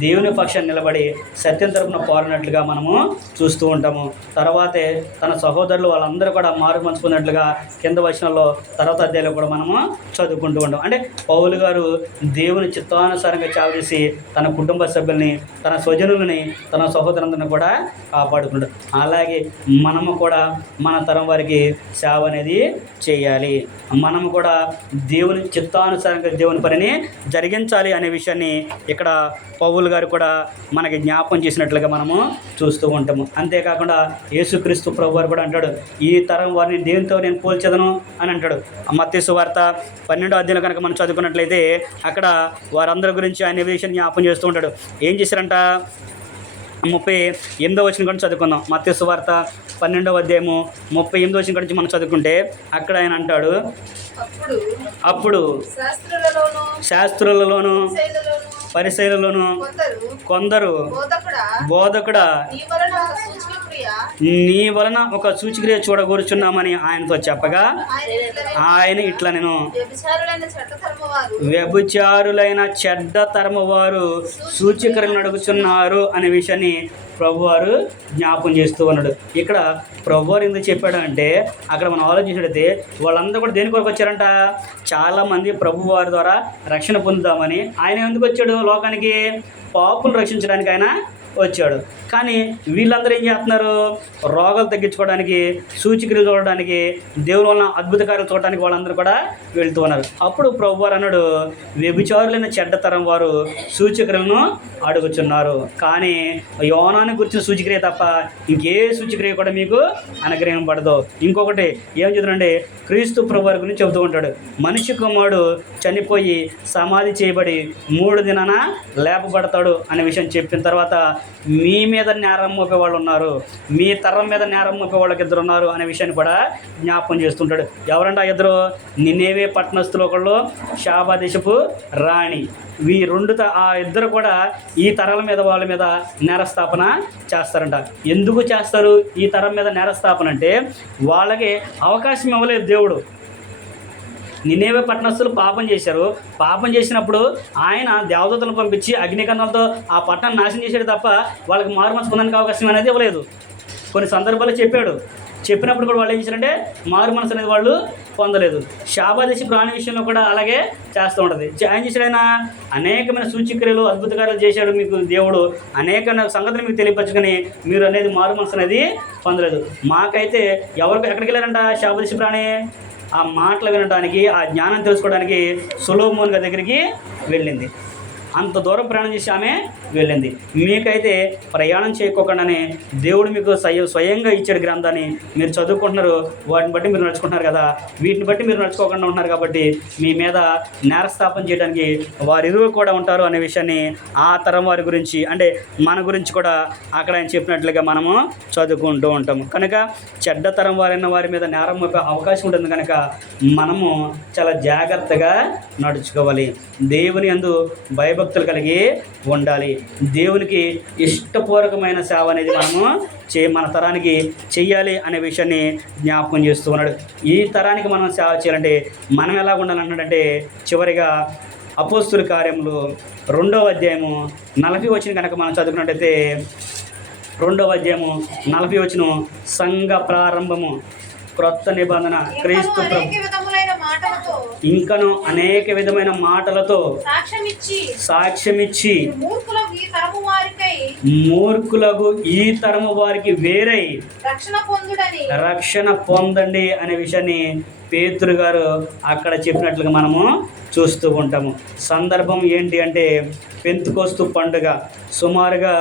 దేవుని పక్షాన్ని నిలబడి సత్యం తరపున పోరాడినట్లుగా మనము చూస్తూ ఉంటాము. తర్వాతే తన సహోదరులు వాళ్ళందరూ కూడా మారు మనసు పొందినట్లుగా కింద వచనంలో తర్వాత అధ్యాయంలో కూడా మనము చదువుకుంటూ ఉంటాం. అంటే పౌలు గారు దేవుని చిత్తానుసారంగా సేవ చేసి తన కుటుంబ సభ్యుల్ని, తన స్వజనులని, తన సహోదరులందరినీ కూడా కాపాడుకుంటాడు. అలాగే మనము కూడా మన తరం వారికి సేవ అనేది చేయాలి. మనము కూడా దేవుని చిత్తానుసారంగా దేవుని పనిని జరిగించాలి అనే విషయాన్ని ఇక్కడ పౌలు గారు కూడా మనకి జ్ఞాపం చేసినట్లుగా మనము చూస్తూ ఉంటాము. అంతేకాకుండా యేసుక్రీస్తు ప్రభు వారు కూడా అంటాడు, ఈ తరం వారిని దేవునితో నేను పోల్చెదను అని అంటాడు. మత్తయి సువార్త 12వ అధ్యాయం కనుక మనం చదువుకున్నట్లయితే అక్కడ వారందరి గురించి ఆయన విషయం జ్ఞాపం చేస్తూ ఉంటాడు. ఏం చేశారంట? 38వ వచనం గురించి చదువుకుందాం. మత్తయి సువార్త 12వ అధ్యాయము 38వ వచనం గురించి మనం చదువుకుంటే అక్కడ ఆయన అంటాడు, అప్పుడు శాస్త్రులలోను పరిసయ్యులలోను కొందరు బోధకుడా నీ వలన ఒక సూచక్రియ చూడగూర్చున్నామని ఆయనతో చెప్పగా ఆయన ఇట్లా, నేను వ్యభిచారులైన చెడ్డ తరము వారు సూచక్రియలను అడుగుతున్నారు అనే విషయాన్ని ప్రభువారు జ్ఞాపం చేస్తూ ఉన్నాడు. ఇక్కడ ప్రభువారు ఎందుకు చెప్పాడంటే అక్కడ మనం ఆలోచించినట్లయితే వాళ్ళందరూ కూడా దేని కొరకు వచ్చారంట? చాలామంది ప్రభువారి ద్వారా రక్షణ పొందుదామని. ఆయన ఎందుకు వచ్చాడు లోకానికి? పాపులు రక్షించడానికి ఆయన వచ్చాడు. కానీ వీళ్ళందరూ ఏం చేస్తున్నారు? రోగాలు తగ్గించుకోవడానికి, సూచక్రియలు చూడడానికి, దేవుని వలన అద్భుత కార్యాలు చూడడానికి వాళ్ళందరూ కూడా వెళ్తూ ఉన్నారు. అప్పుడు ప్రభువారు అన్నాడు, వ్యభిచారులైన చెడ్డతరం వారు సూచక్రియలను అడుగుచున్నారు, కానీ యోనాని గురించిన సూచక్రియ తప్ప ఇంకే సూచక్రియ కూడా మీకు అనుగ్రహింపబడదు. ఇంకొకటి ఏం చెబుతున్నాంటే క్రీస్తు ప్రభువారి గురించి చెబుతూ ఉంటాడు. మనిషి కుమారుడు చనిపోయి సమాధి చేయబడి 3 దినాన లేపబడతాడు అనే విషయం చెప్పిన తర్వాత మీ మీద నేరం మోపే వాళ్ళు ఉన్నారు, మీ తరం మీద నేరం మోపే వాళ్ళకి ఇద్దరు ఉన్నారు అనే విషయాన్ని కూడా జ్ఞాపకం చేస్తుంటాడు. ఎవరంటే ఆ ఇద్దరు? నినేవే పట్టణస్థులు ఒకళ్ళు, షాబా దేశపు రాణి. ఆ ఇద్దరు కూడా ఈ తరాల మీద వాళ్ళ మీద నేరస్థాపన చేస్తారంట. ఎందుకు చేస్తారు ఈ తరం మీద నేరస్థాపన అంటే, వాళ్ళకి అవకాశం ఇవ్వలేదు దేవుడు. నినేవే పట్టణస్థులు పాపం చేశారు. పాపం చేసినప్పుడు ఆయన దేవదూతలను పంపించి అగ్నికణాలతో ఆ పట్టణాన్ని నాశనం చేశాడు తప్ప వాళ్ళకి మారుమనసు పొందడానికి అవకాశం అనేది ఇవ్వలేదు. కొన్ని సందర్భాలు చెప్పినప్పుడు కూడా వాళ్ళు ఏం చేశారంటే మారు మనసు అనేది వాళ్ళు పొందలేదు. శాబాదేశి ప్రాణి విషయంలో కూడా అలాగే చేస్తూ ఉంటుంది. ఆయన చేశాడైనా అనేకమైన సూచక్రియలు అద్భుత కార్యాలు చేశాడు. మీకు దేవుడు అనేక సంగతులు మీకు తెలియపరచుకొని మీరు అనేది మారు మనసు అనేది పొందలేదు. మాకైతే ఎక్కడికి వెళ్ళారంట శాబాదేశి ప్రాణి? ఆ మాటలు వినడానికి, ఆ జ్ఞానం తెలుసుకోవడానికి సొలొమోను గారి దగ్గరికి వెళ్ళింది. అంత దూరం ప్రయాణం చేసి ఆమె వెళ్ళింది. మీకైతే ప్రయాణం చేయకోకుండానే దేవుడు మీకు స్వయంగా ఇచ్చాడు గ్రంథాన్ని. మీరు చదువుకుంటున్నారు, వాటిని బట్టి మీరు నడుచుకుంటున్నారు కదా. వీటిని బట్టి మీరు నడుచుకోకుండా ఉంటున్నారు కాబట్టి మీ మీద నేరస్థాపన చేయడానికి వారిరువురు కూడా ఉంటారు అనే విషయాన్ని ఆ తరం వారి గురించి, అంటే మన గురించి కూడా అక్కడ ఆయన చెప్పినట్లుగా మనము చదువుకుంటూ ఉంటాము. కనుక చెడ్డ తరం వారైన వారి మీద నేరం అవకాశం ఉంటుంది. కనుక మనము చాలా జాగ్రత్తగా నడుచుకోవాలి. దేవుని యందు భయభక్తులు కలిగి ఉండాలి. దేవునికి ఇష్టపూర్వకమైన సేవ అనేది మనము మన తరానికి చెయ్యాలి అనే విషయాన్ని జ్ఞాపకం చేస్తూ ఉన్నాడు. ఈ తరానికి మనం సేవ చేయాలంటే మనం ఎలా ఉండాలంటే, చివరిగా అపోస్తుల కార్యములు 2వ అధ్యాయము 40 వచనం కనుక మనం చదువుకున్నట్టయితే, 2వ అధ్యాయము 40 వచనం, సంఘ ప్రారంభము, క్రొత్త నిబంధన, క్రీస్తు ఇంకను అనేక విధమైన మాటలతో సాక్ష్యమిచ్చి మూర్ఖులకు ఈ తరము వారికి వేరై రక్షణ పొందండి అనే విషయాన్ని పేతురు గారు అక్కడ చెప్పినట్లుగా మనము చూస్తూ ఉంటాము. సందర్భం ఏంటి అంటే, పెంతెకోస్తు పండుగ. సుమారుగా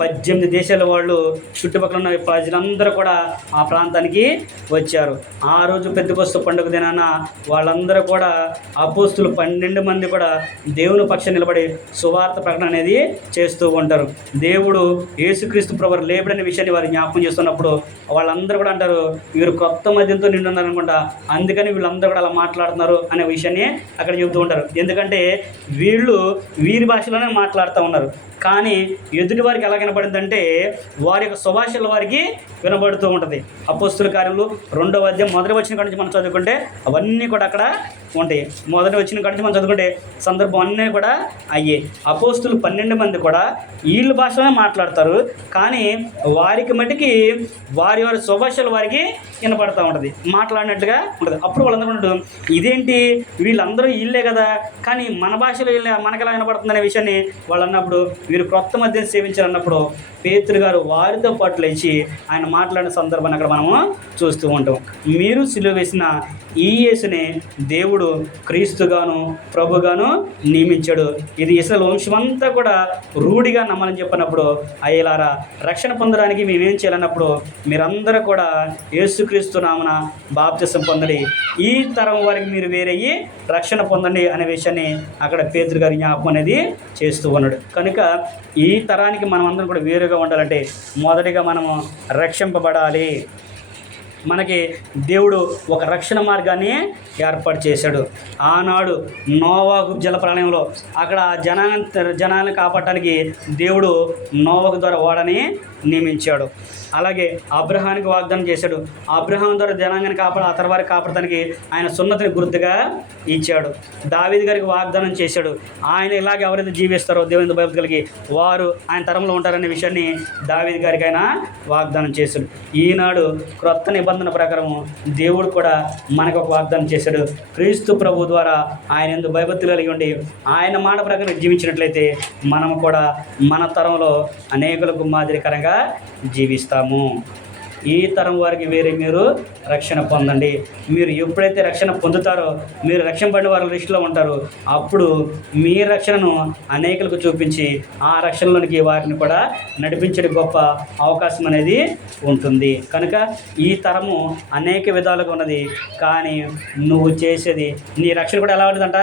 18 దేశాల వాళ్ళు, చుట్టుపక్కల ఉన్న ప్రజలందరూ కూడా ఆ ప్రాంతానికి వచ్చారు. ఆ రోజు పెంతెకోస్తు పండుగ దినాన వాళ్ళందరూ కూడా అపోస్తులు 12 మంది కూడా దేవుని పక్షం నిలబడి సువార్త ప్రకటన అనేది చేస్తూ ఉంటారు. దేవుడు యేసుక్రీస్తు ప్రభువు లేబడనే విషయాన్ని వారు జ్ఞాపకం చేస్తున్నప్పుడు వాళ్ళందరూ కూడా అంటారు, వీరు కొత్త మద్యంతో నిండి ఉన్నారు అనుకుంటా, అందుకని వీళ్ళందరూ కూడా అలా మాట్లాడుతున్నారు అనే విషయాన్ని అక్కడ చెబుతూ ఉంటారు. ఎందుకంటే వీరి భాషలోనే మాట్లాడుతూ ఉన్నారు. కానీ ఎదుటి వారికి ఎలా వినపడిందంటే, వారి యొక్క సుభాషల వారికి వినబడుతూ ఉంటుంది. అపోస్తుల కార్యములు 2వ అధ్యాయం 1వ వచనం కాడి నుంచి మనం చదువుకుంటే అవన్నీ కూడా అక్కడ ఉంటాయి. 1వ వచనం కాడి నుంచి మనం చదువుకుంటే సందర్భం అన్నీ కూడా అయ్యే. అపోస్తులు 12 మంది కూడా వీళ్ళ భాషలోనే మాట్లాడతారు. కానీ వారికి మటుకి వారి సుభాషల వారికి వినపడుతూ ఉంటుంది, మాట్లాడినట్టుగా ఉంటుంది. అప్పుడు వాళ్ళందరూ ఉంటారు, ఇదేంటి వీళ్ళందరూ వీళ్ళే కదా, కానీ మన భాషలో మనకు ఎలా వినపడుతుంది అనే విషయాన్ని వాళ్ళు అన్నప్పుడు, వీరు క్రొత్త మద్యం సేవించాలన్నప్పుడు పేతురు గారు వారితో పాటు లేచి ఆయన మాట్లాడిన సందర్భాన్ని అక్కడ మనము చూస్తూ ఉంటాం. మీరు సిలువ వేసిన ఈ యేసునే దేవుడు క్రీస్తుగాను ప్రభుగాను నియమించాడు. ఇది ఇశ్రాయేలు వంశమంతా కూడా రూఢిగా నమ్మాలని చెప్పినప్పుడు, అయ్యలారా రక్షణ పొందడానికి మేమేం చేయాలన్నప్పుడు మీరందరూ కూడా యేసుక్రీస్తు నామమున బాప్తిసం పొందండి, ఈ తరం వారికి మీరు వేరయ్యి రక్షణ పొందండి అనే విషయాన్ని అక్కడ పేతురు గారి జ్ఞాపకం అనేది చేస్తూ ఉన్నాడు. కనుక ఈ తరానికి మనం అందరం కూడా వేరుగా ఉండాలంటే మొదటిగా మనము రక్షింపబడాలి. మనకి దేవుడు ఒక రక్షణ మార్గాన్ని ఏర్పాటు చేశాడు. ఆనాడు నోవాహు జలప్రళయంలో అక్కడ జనాలను కాపాడటానికి దేవుడు నోవాహు ద్వారా ఓడని నియమించాడు. అలాగే అబ్రహానికి వాగ్దానం చేశాడు. అబ్రహాం ద్వారా జనాంగాన్ని ఆ తర్వాత కాపాడటానికి ఆయన సున్నతిని గుర్తుగా ఇచ్చాడు. దావీదు గారికి వాగ్దానం చేశాడు. ఆయన ఇలాగ ఎవరైతే జీవిస్తారో దేవుని భయభక్తి కలిగి వారు ఆయన తరంలో ఉంటారనే విషయాన్ని దావీదు గారికి ఆయన వాగ్దానం చేశాడు. ఈనాడు క్రొత్త నిబంధన ప్రకారం దేవుడు కూడా మనకు ఒక వాగ్దానం చేశాడు. క్రీస్తు ప్రభు ద్వారా ఆయన యందు భయభక్తులు కలిగి ఉండి ఆయన మాట ప్రకారం జీవించినట్లయితే మనం కూడా మన తరంలో అనేకులకు మాదిరికరంగా జీవిస్తాము. ఈ తరం వారికి వేరే మీరు రక్షణ పొందండి. మీరు ఎప్పుడైతే రక్షణ పొందుతారో, మీరు రక్షింపబడిన వారి లిస్టులో ఉంటారో, అప్పుడు మీ రక్షణను అనేకులకు చూపించి ఆ రక్షణలోనికి వారిని కూడా నడిపించే గొప్ప అవకాశం అనేది ఉంటుంది. కనుక ఈ తరము అనేక విధాలుగా ఉన్నది. కానీ నువ్వు చేసేది, నీ రక్షణ కూడా ఎలా ఉంటుందంట,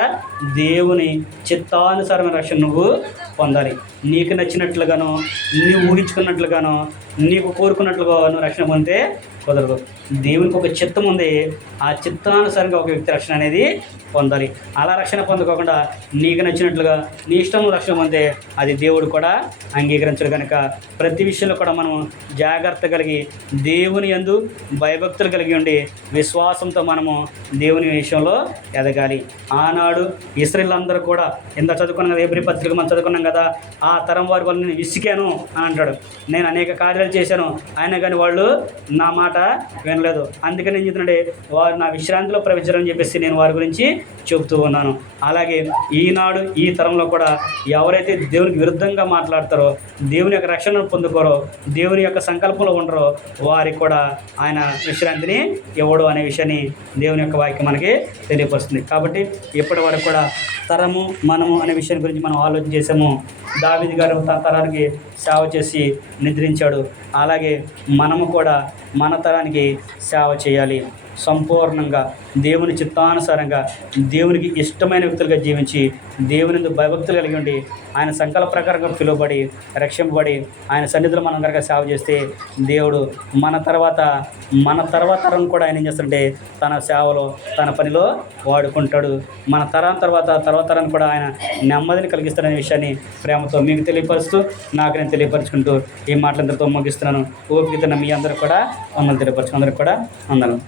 దేవుని చిత్తానుసారమైన రక్షణ నువ్వు పొందాలి. నీకు నచ్చినట్లుగానో, నీవు ఊహించుకున్నట్లుగానో, నీకు కోరుకున్నట్లుగానో రక్షణ పొందితే కుదరదు. దేవునికి ఒక చిత్తం ఉంది. ఆ చిత్తానుసారంగా ఒక వ్యక్తి రక్షణ అనేది పొందాలి. అలా రక్షణ పొందుకోకుండా నీకు నచ్చినట్లుగా నీ ఇష్టం రక్షణ పొందితే అది దేవుడు కూడా అంగీకరించడు. కనుక ప్రతి విషయంలో కూడా మనం జాగ్రత్త కలిగి దేవుని యందు భయభక్తులు కలిగి ఉండి విశ్వాసంతో మనము దేవుని విషయంలో ఎదగాలి. ఆనాడు ఇశ్రాయేలు అందరూ కూడా ఇంత చదువుకున్నాం కదా, హెబ్రీ పత్రిక మనం చదువుకున్నాం కదా, ఆ తరం వారి వల్ల నేను విసిగాను అని అంటాడు. నేను అనేక కార్యాలు చేశాను, అయినా కానీ వాళ్ళు నా మాట వినలేదు. అందుకని నేను చెప్తున్నాడే, వారు నా విశ్రాంతిలో ప్రవేశించారని చెప్పేసి నేను వారి గురించి చెబుతూ ఉన్నాను. అలాగే ఈనాడు ఈ తరంలో కూడా ఎవరైతే దేవునికి విరుద్ధంగా మాట్లాడతారో, దేవుని యొక్క రక్షణను పొందుకోరో, దేవుని యొక్క సంకల్పంలో ఉండరో వారికి కూడా ఆయన విశ్రాంతిని ఇవ్వడు అనే విషయాన్ని దేవుని యొక్క వాక్యం మనకి తెలియపరుస్తుంది. కాబట్టి ఇప్పటి వరకు కూడా తరము మనము అనే విషయం గురించి మనం ఆలోచన చేసాము. దావీదు గారు తన తరానికి సేవ చేసి నిద్రించాడు. అలాగే మనము కూడా మన తరానికి సేవ చేయాలి. సంపూర్ణంగా దేవుని చిత్తానుసారంగా దేవునికి ఇష్టమైన వ్యక్తులుగా జీవించి దేవుని భయభక్తులు కలిగి ఉండి ఆయన సంకల్ప ప్రకారంగా పిలువబడి రక్షింపబడి ఆయన సన్నిధిలో మనం కనుక సేవ చేస్తే దేవుడు మన తర్వాత తరం కూడా ఆయన ఏం చేస్తుంటే తన సేవలో తన పనిలో వాడుకుంటాడు. మన తరం తర్వాత తరాన్ని కూడా ఆయన నెమ్మదిని కలిగిస్తాడనే విషయాన్ని ప్రేమతో మీకు తెలియపరుస్తూ నాకు నేను తెలియపరుచుకుంటూ ఈ మాటలందరితో ముగిస్తున్నాను. ఓపికతో మీ అందరూ కూడా మమ్మల్ని తెలియపరచుకుని అందరూ కూడా అందరం.